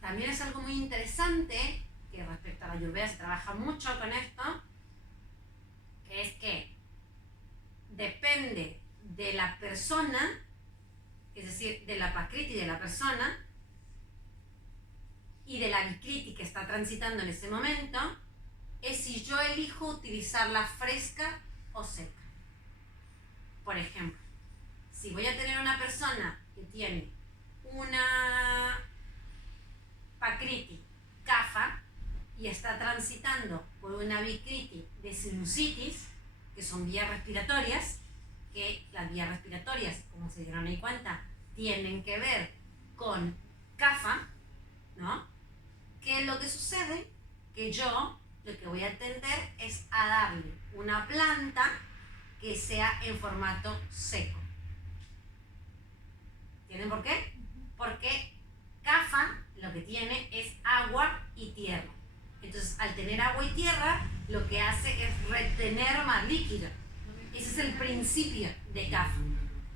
También es algo muy interesante, que respecto a la Ayurveda se trabaja mucho con esto, que es que depende de la persona, es decir, de la Prakriti de la persona y de la Vikriti que está transitando en ese momento, es si yo elijo utilizarla fresca o seca. Por ejemplo, si voy a tener una persona que tiene una Prakriti Kapha y está transitando por una Vikriti de sinusitis, que son vías respiratorias, que las vías respiratorias, como se dieron ahí cuenta, tienen que ver con Kapha, ¿no? ¿Qué es lo que sucede? Que yo lo que voy a tender es a darle una planta que sea en formato seco. ¿Entienden por qué? Porque Kapha lo que tiene es agua y tierra. Entonces, al tener agua y tierra, lo que hace es retener más líquido. Ese es el principio de Kapha.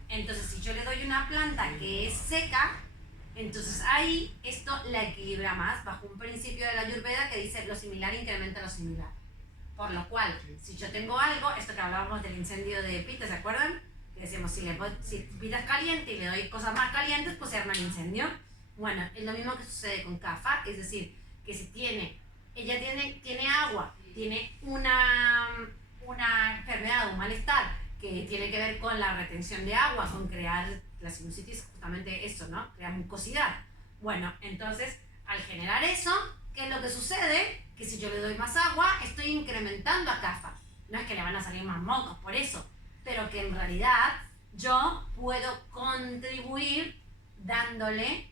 Entonces, si yo le doy una planta que es seca, entonces ahí esto la equilibra más bajo un principio de la Ayurveda que dice lo similar incrementa lo similar. Por lo cual, si yo tengo algo, esto que hablábamos del incendio de Pita, ¿se acuerdan? Que decíamos, si Pita es caliente y le doy cosas más calientes, pues se arma el incendio. Bueno, es lo mismo que sucede con Kapha, es decir, que si ella tiene agua, tiene una enfermedad o un malestar que tiene que ver con la retención de agua, con crear la sinusitis, justamente eso, ¿no? Crea mucosidad. Bueno, entonces, al generar eso, ¿qué es lo que sucede? Que si yo le doy más agua, estoy incrementando a Kapha. No es que le van a salir más mocos por eso, pero que en realidad yo puedo contribuir dándole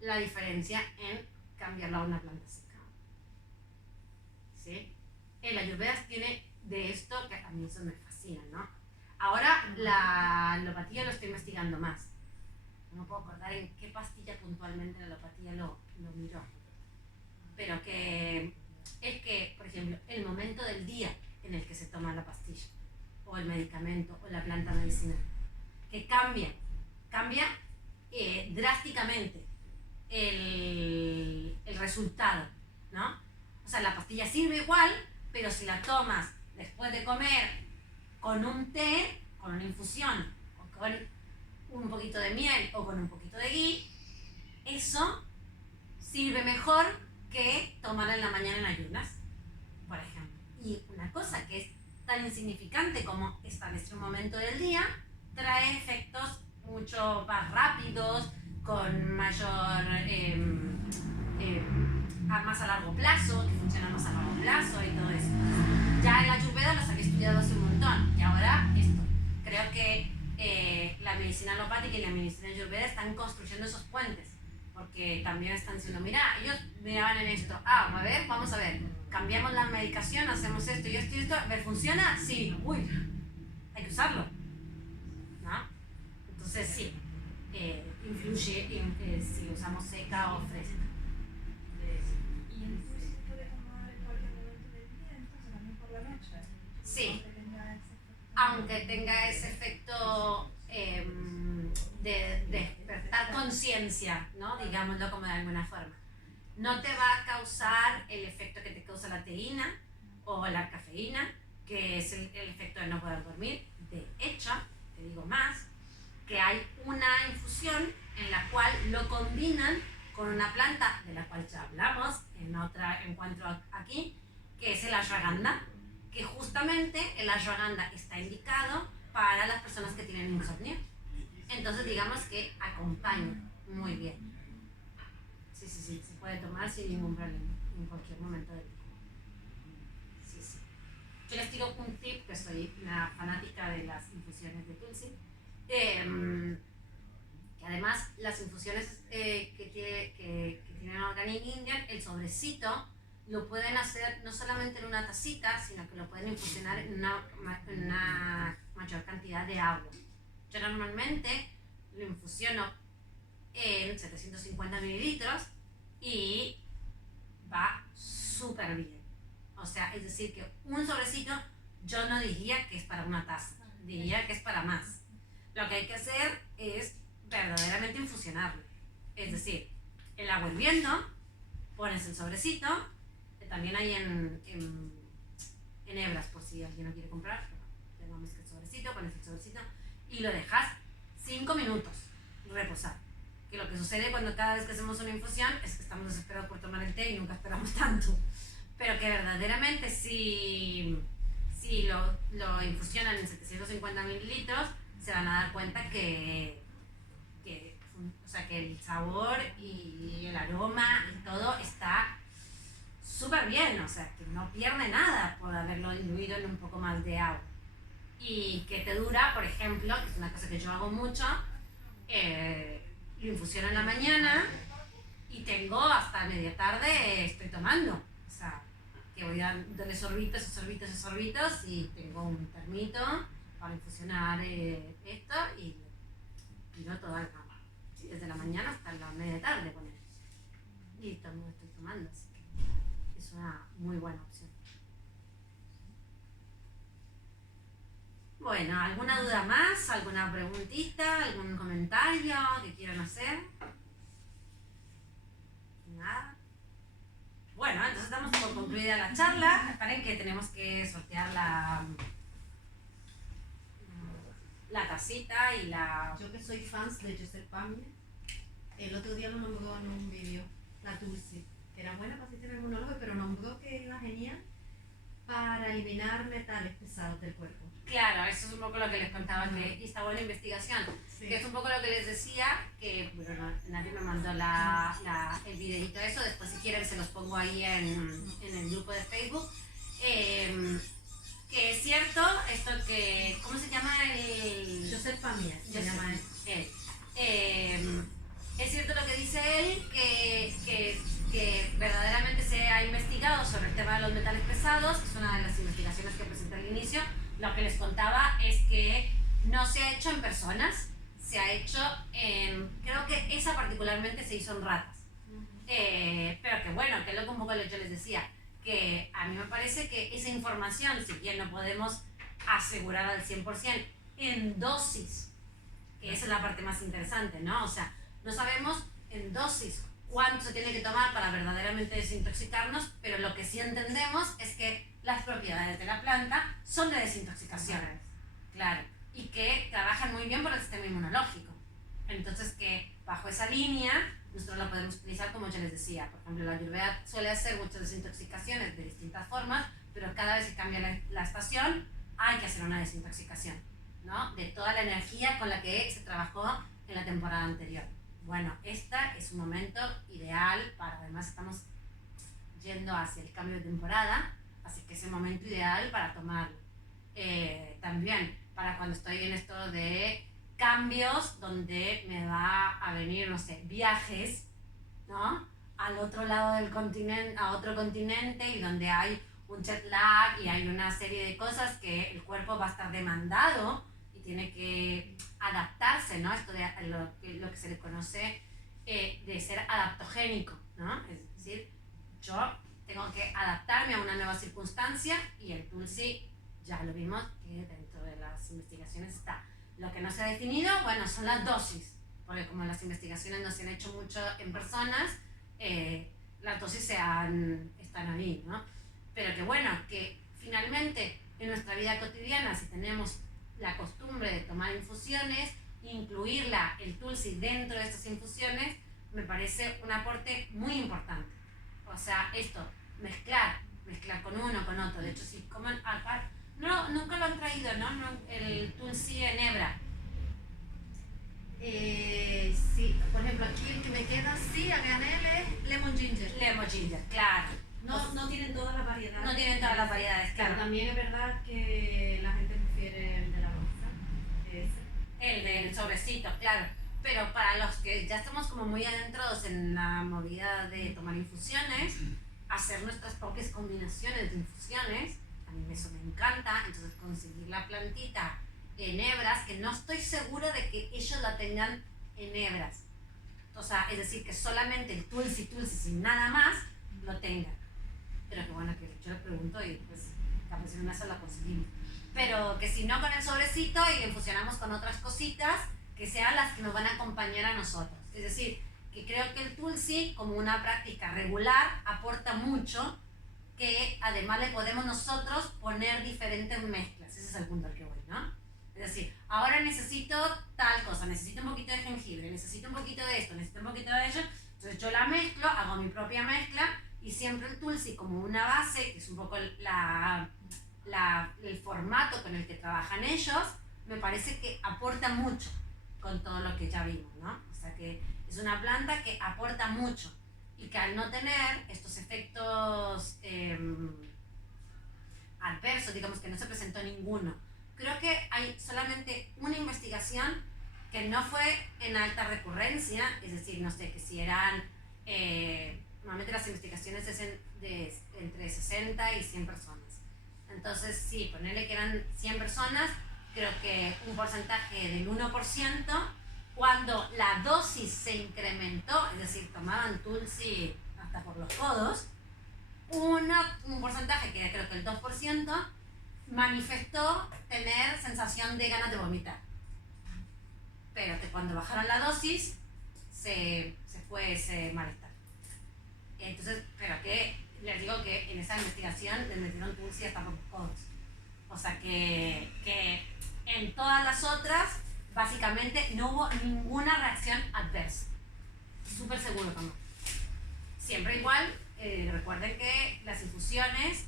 la diferencia en cambiarla a una planta seca. ¿Sí? El Ayurveda tiene de esto que a mí eso me fascina, ¿no? Ahora la alopatía lo estoy investigando más. No puedo acordar en qué pastilla puntualmente la alopatía lo miró. Pero que es que, por ejemplo, el momento del día en el que se toma la pastilla, o el medicamento, o la planta medicinal, que cambia drásticamente el resultado, ¿no? O sea, la pastilla sirve igual, pero si la tomas después de comer con un té, con una infusión, o con un poquito de miel o con un poquito de ghee, eso sirve mejor que tomar en la mañana en ayunas, por ejemplo. Y una cosa que es tan insignificante como establecer un momento del día, trae efectos mucho más rápidos, con mayor, más a largo plazo, que funcionan más a largo plazo y todo eso. Ya en la Ayurveda los había estudiado hace un montón y ahora esto. Creo que la medicina alopática y la medicina Ayurveda están construyendo esos puentes, porque también están diciendo, mira, ellos miraban en esto, a ver, vamos a ver, cambiamos la medicación, hacemos esto y esto y esto, a ver, ¿funciona? Sí, uy, hay que usarlo, ¿no? Entonces sí, influye si usamos seca o fresca. Y el curso se puede tomar en cualquier momento del día, entonces también por la noche. Sí, Aunque tenga ese efecto. aunque tenga ese efecto de despertar conciencia, ¿no? Digámoslo como de alguna forma. No te va a causar el efecto que te causa la teína o la cafeína, que es el efecto de no poder dormir. De hecho, te digo más, que hay una infusión en la cual lo combinan con una planta de la cual ya hablamos en otra encuentro aquí, que es el ashwagandha, que justamente el ashwagandha está indicado para las personas que tienen insomnio. Entonces digamos que acompaña muy bien. Sí, se puede tomar sin ningún problema, en cualquier momento del día. Sí. Yo les tiro un tip, que soy una fanática de las infusiones de Tulsi, que además las infusiones que tienen Organic Indian, el sobrecito, lo pueden hacer no solamente en una tacita, sino que lo pueden infusionar en una mayor cantidad de agua. Yo normalmente lo infusiono en 750 mililitros y va súper bien. O sea, es decir, que un sobrecito yo no diría que es para una taza, diría que es para más. Lo que hay que hacer es verdaderamente infusionarlo. Es decir, el agua hirviendo, pones el sobrecito, también hay en hebras por si alguien no quiere comprar, pero tenemos que el sobrecito, pones el sobrecito y lo dejas 5 minutos reposar. Que lo que sucede cuando cada vez que hacemos una infusión es que estamos desesperados por tomar el té y nunca esperamos tanto. Pero que verdaderamente si lo infusionan en 750 mililitros, se van a dar cuenta que el sabor y el aroma y todo está súper bien, o sea, que no pierde nada por haberlo diluido en un poco más de agua. Y que te dura, por ejemplo, que es una cosa que yo hago mucho, lo infusiono en la mañana y tengo hasta media tarde, estoy tomando. O sea, que voy dándole sorbitos y tengo un termito para infusionar esto y tiro toda la cama. Desde la mañana hasta la media tarde, poner. Y estoy tomando, así que es una muy buena opción. Bueno, ¿alguna duda más? ¿Alguna preguntita? ¿Algún comentario que quieran hacer? Nada. Bueno, entonces damos por concluida la charla. Esperen que tenemos que sortear la tacita y la... Yo que soy fans de Joseph Pamier, el otro día lo nombró en un vídeo, la Tulsi, que era buena para asistir al inmunólogo, pero nombró que era genial para eliminar metales pesados del cuerpo. Claro, eso es un poco lo que les contaba, que esta buena investigación, Sí. que es un poco lo que les decía, que bueno, nadie me mandó el videito de eso, después si quieren se los pongo ahí en el grupo de Facebook. Que es cierto, esto que, ¿cómo se llama el...? Joseph Pamier se llama él. Es cierto lo que dice él, que verdaderamente se ha investigado sobre el tema de los metales pesados, que es una de las investigaciones que presenté al inicio. Lo que les contaba es que no se ha hecho en personas, se ha hecho creo que esa particularmente se hizo en ratas. Pero que bueno, que es lo que un poco yo les decía, que a mí me parece que esa información, si bien no podemos asegurar al 100%, en dosis, que esa es la parte más interesante, ¿no? O sea, no sabemos en dosis cuánto se tiene que tomar para verdaderamente desintoxicarnos, pero lo que sí entendemos es que las propiedades de la planta son de desintoxicación, claro, y que trabajan muy bien por el sistema inmunológico. Entonces, que bajo esa línea, nosotros la podemos utilizar como yo les decía. Por ejemplo, la Ayurveda suele hacer muchas desintoxicaciones de distintas formas, pero cada vez que cambia la estación, hay que hacer una desintoxicación, ¿no? De toda la energía con la que se trabajó en la temporada anterior. Bueno, esta es un momento ideal para, además estamos yendo hacia el cambio de temporada, así que es el momento ideal para tomarlo. También para cuando estoy en esto de cambios donde me va a venir, no sé, viajes, ¿no? Al otro lado del continente, a otro continente, y donde hay un jet lag y hay una serie de cosas que el cuerpo va a estar demandado y tiene que adaptarse, ¿no? Esto de lo que se le conoce de ser adaptogénico, ¿no? Es decir, yo tengo que adaptarme a una nueva circunstancia, y el Tulsi ya lo vimos que dentro de las investigaciones está. Lo que no se ha definido, bueno, son las dosis, porque como las investigaciones no se han hecho mucho en personas, las dosis están ahí, ¿no? Pero que bueno, que finalmente en nuestra vida cotidiana, si tenemos la costumbre de tomar infusiones, incluirla, el Tulsi, dentro de estas infusiones, me parece un aporte muy importante. O sea, esto, mezclar con uno, con otro. De hecho, si comen no, nunca lo han traído, ¿no? El Tulsi en hebra. Sí, por ejemplo, aquí el que me queda así a granel es lemon ginger. Lemon ginger, claro. No tienen todas las variedades. No tienen todas las variedades, Pero claro. también es verdad que la gente prefiere el de la rosa. El del sobrecito, claro. Pero para los que ya estamos como muy adentrados en la movida de tomar infusiones, hacer nuestras propias combinaciones de infusiones, a mí eso me encanta. Entonces conseguir la plantita en hebras, que no estoy segura de que ellos la tengan en hebras. O sea, es decir, que solamente el Tulsi sin nada más lo tengan. Pero que bueno, que yo le pregunto y pues capaz en una sola conseguimos. Pero que si no, con el sobrecito y le infusionamos con otras cositas que sean las que nos van a acompañar a nosotros. Es decir, que creo que el Tulsi, como una práctica regular, aporta mucho, que además le podemos nosotros poner diferentes mezclas. Ese es el punto al que voy, ¿no? Es decir, ahora necesito tal cosa, necesito un poquito de jengibre, necesito un poquito de esto, necesito un poquito de ello. Entonces yo la mezclo, hago mi propia mezcla, y siempre el Tulsi como una base, que es un poco el formato con el que trabajan ellos, me parece que aporta mucho con todo lo que ya vimos, ¿no? O sea que es una planta que aporta mucho, y que al no tener estos efectos adversos, digamos que no se presentó ninguno. Creo que hay solamente una investigación que no fue en alta recurrencia, es decir, no sé, que si eran, normalmente las investigaciones es entre 60 y 100 personas. Entonces, sí, ponerle que eran 100 personas, creo que un porcentaje del 1%, cuando la dosis se incrementó, es decir, tomaban Tulsi hasta por los codos, un porcentaje que creo que el 2%, manifestó tener sensación de ganas de vomitar. Pero que cuando bajaron la dosis, se fue ese malestar. Entonces, pero que les digo que en esa investigación les metieron Tulsi hasta por los codos. O sea que en todas las otras, básicamente no hubo ninguna reacción adversa. Súper seguro que no. Siempre igual, recuerden que las infusiones,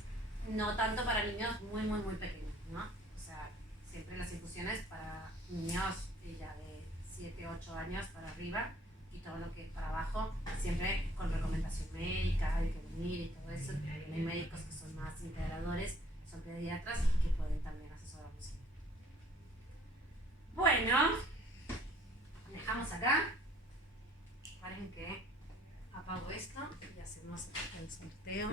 no tanto para niños muy pequeños, ¿no? O sea, siempre las infusiones para niños ya de 7, 8 años para arriba, y todo lo que es para abajo, siempre con recomendación médica, hay que venir y todo eso. También hay médicos que son más integradores, son pediatras, y que pueden también asesorarnos. Bueno, dejamos acá. Paren que apago esto y hacemos el sorteo.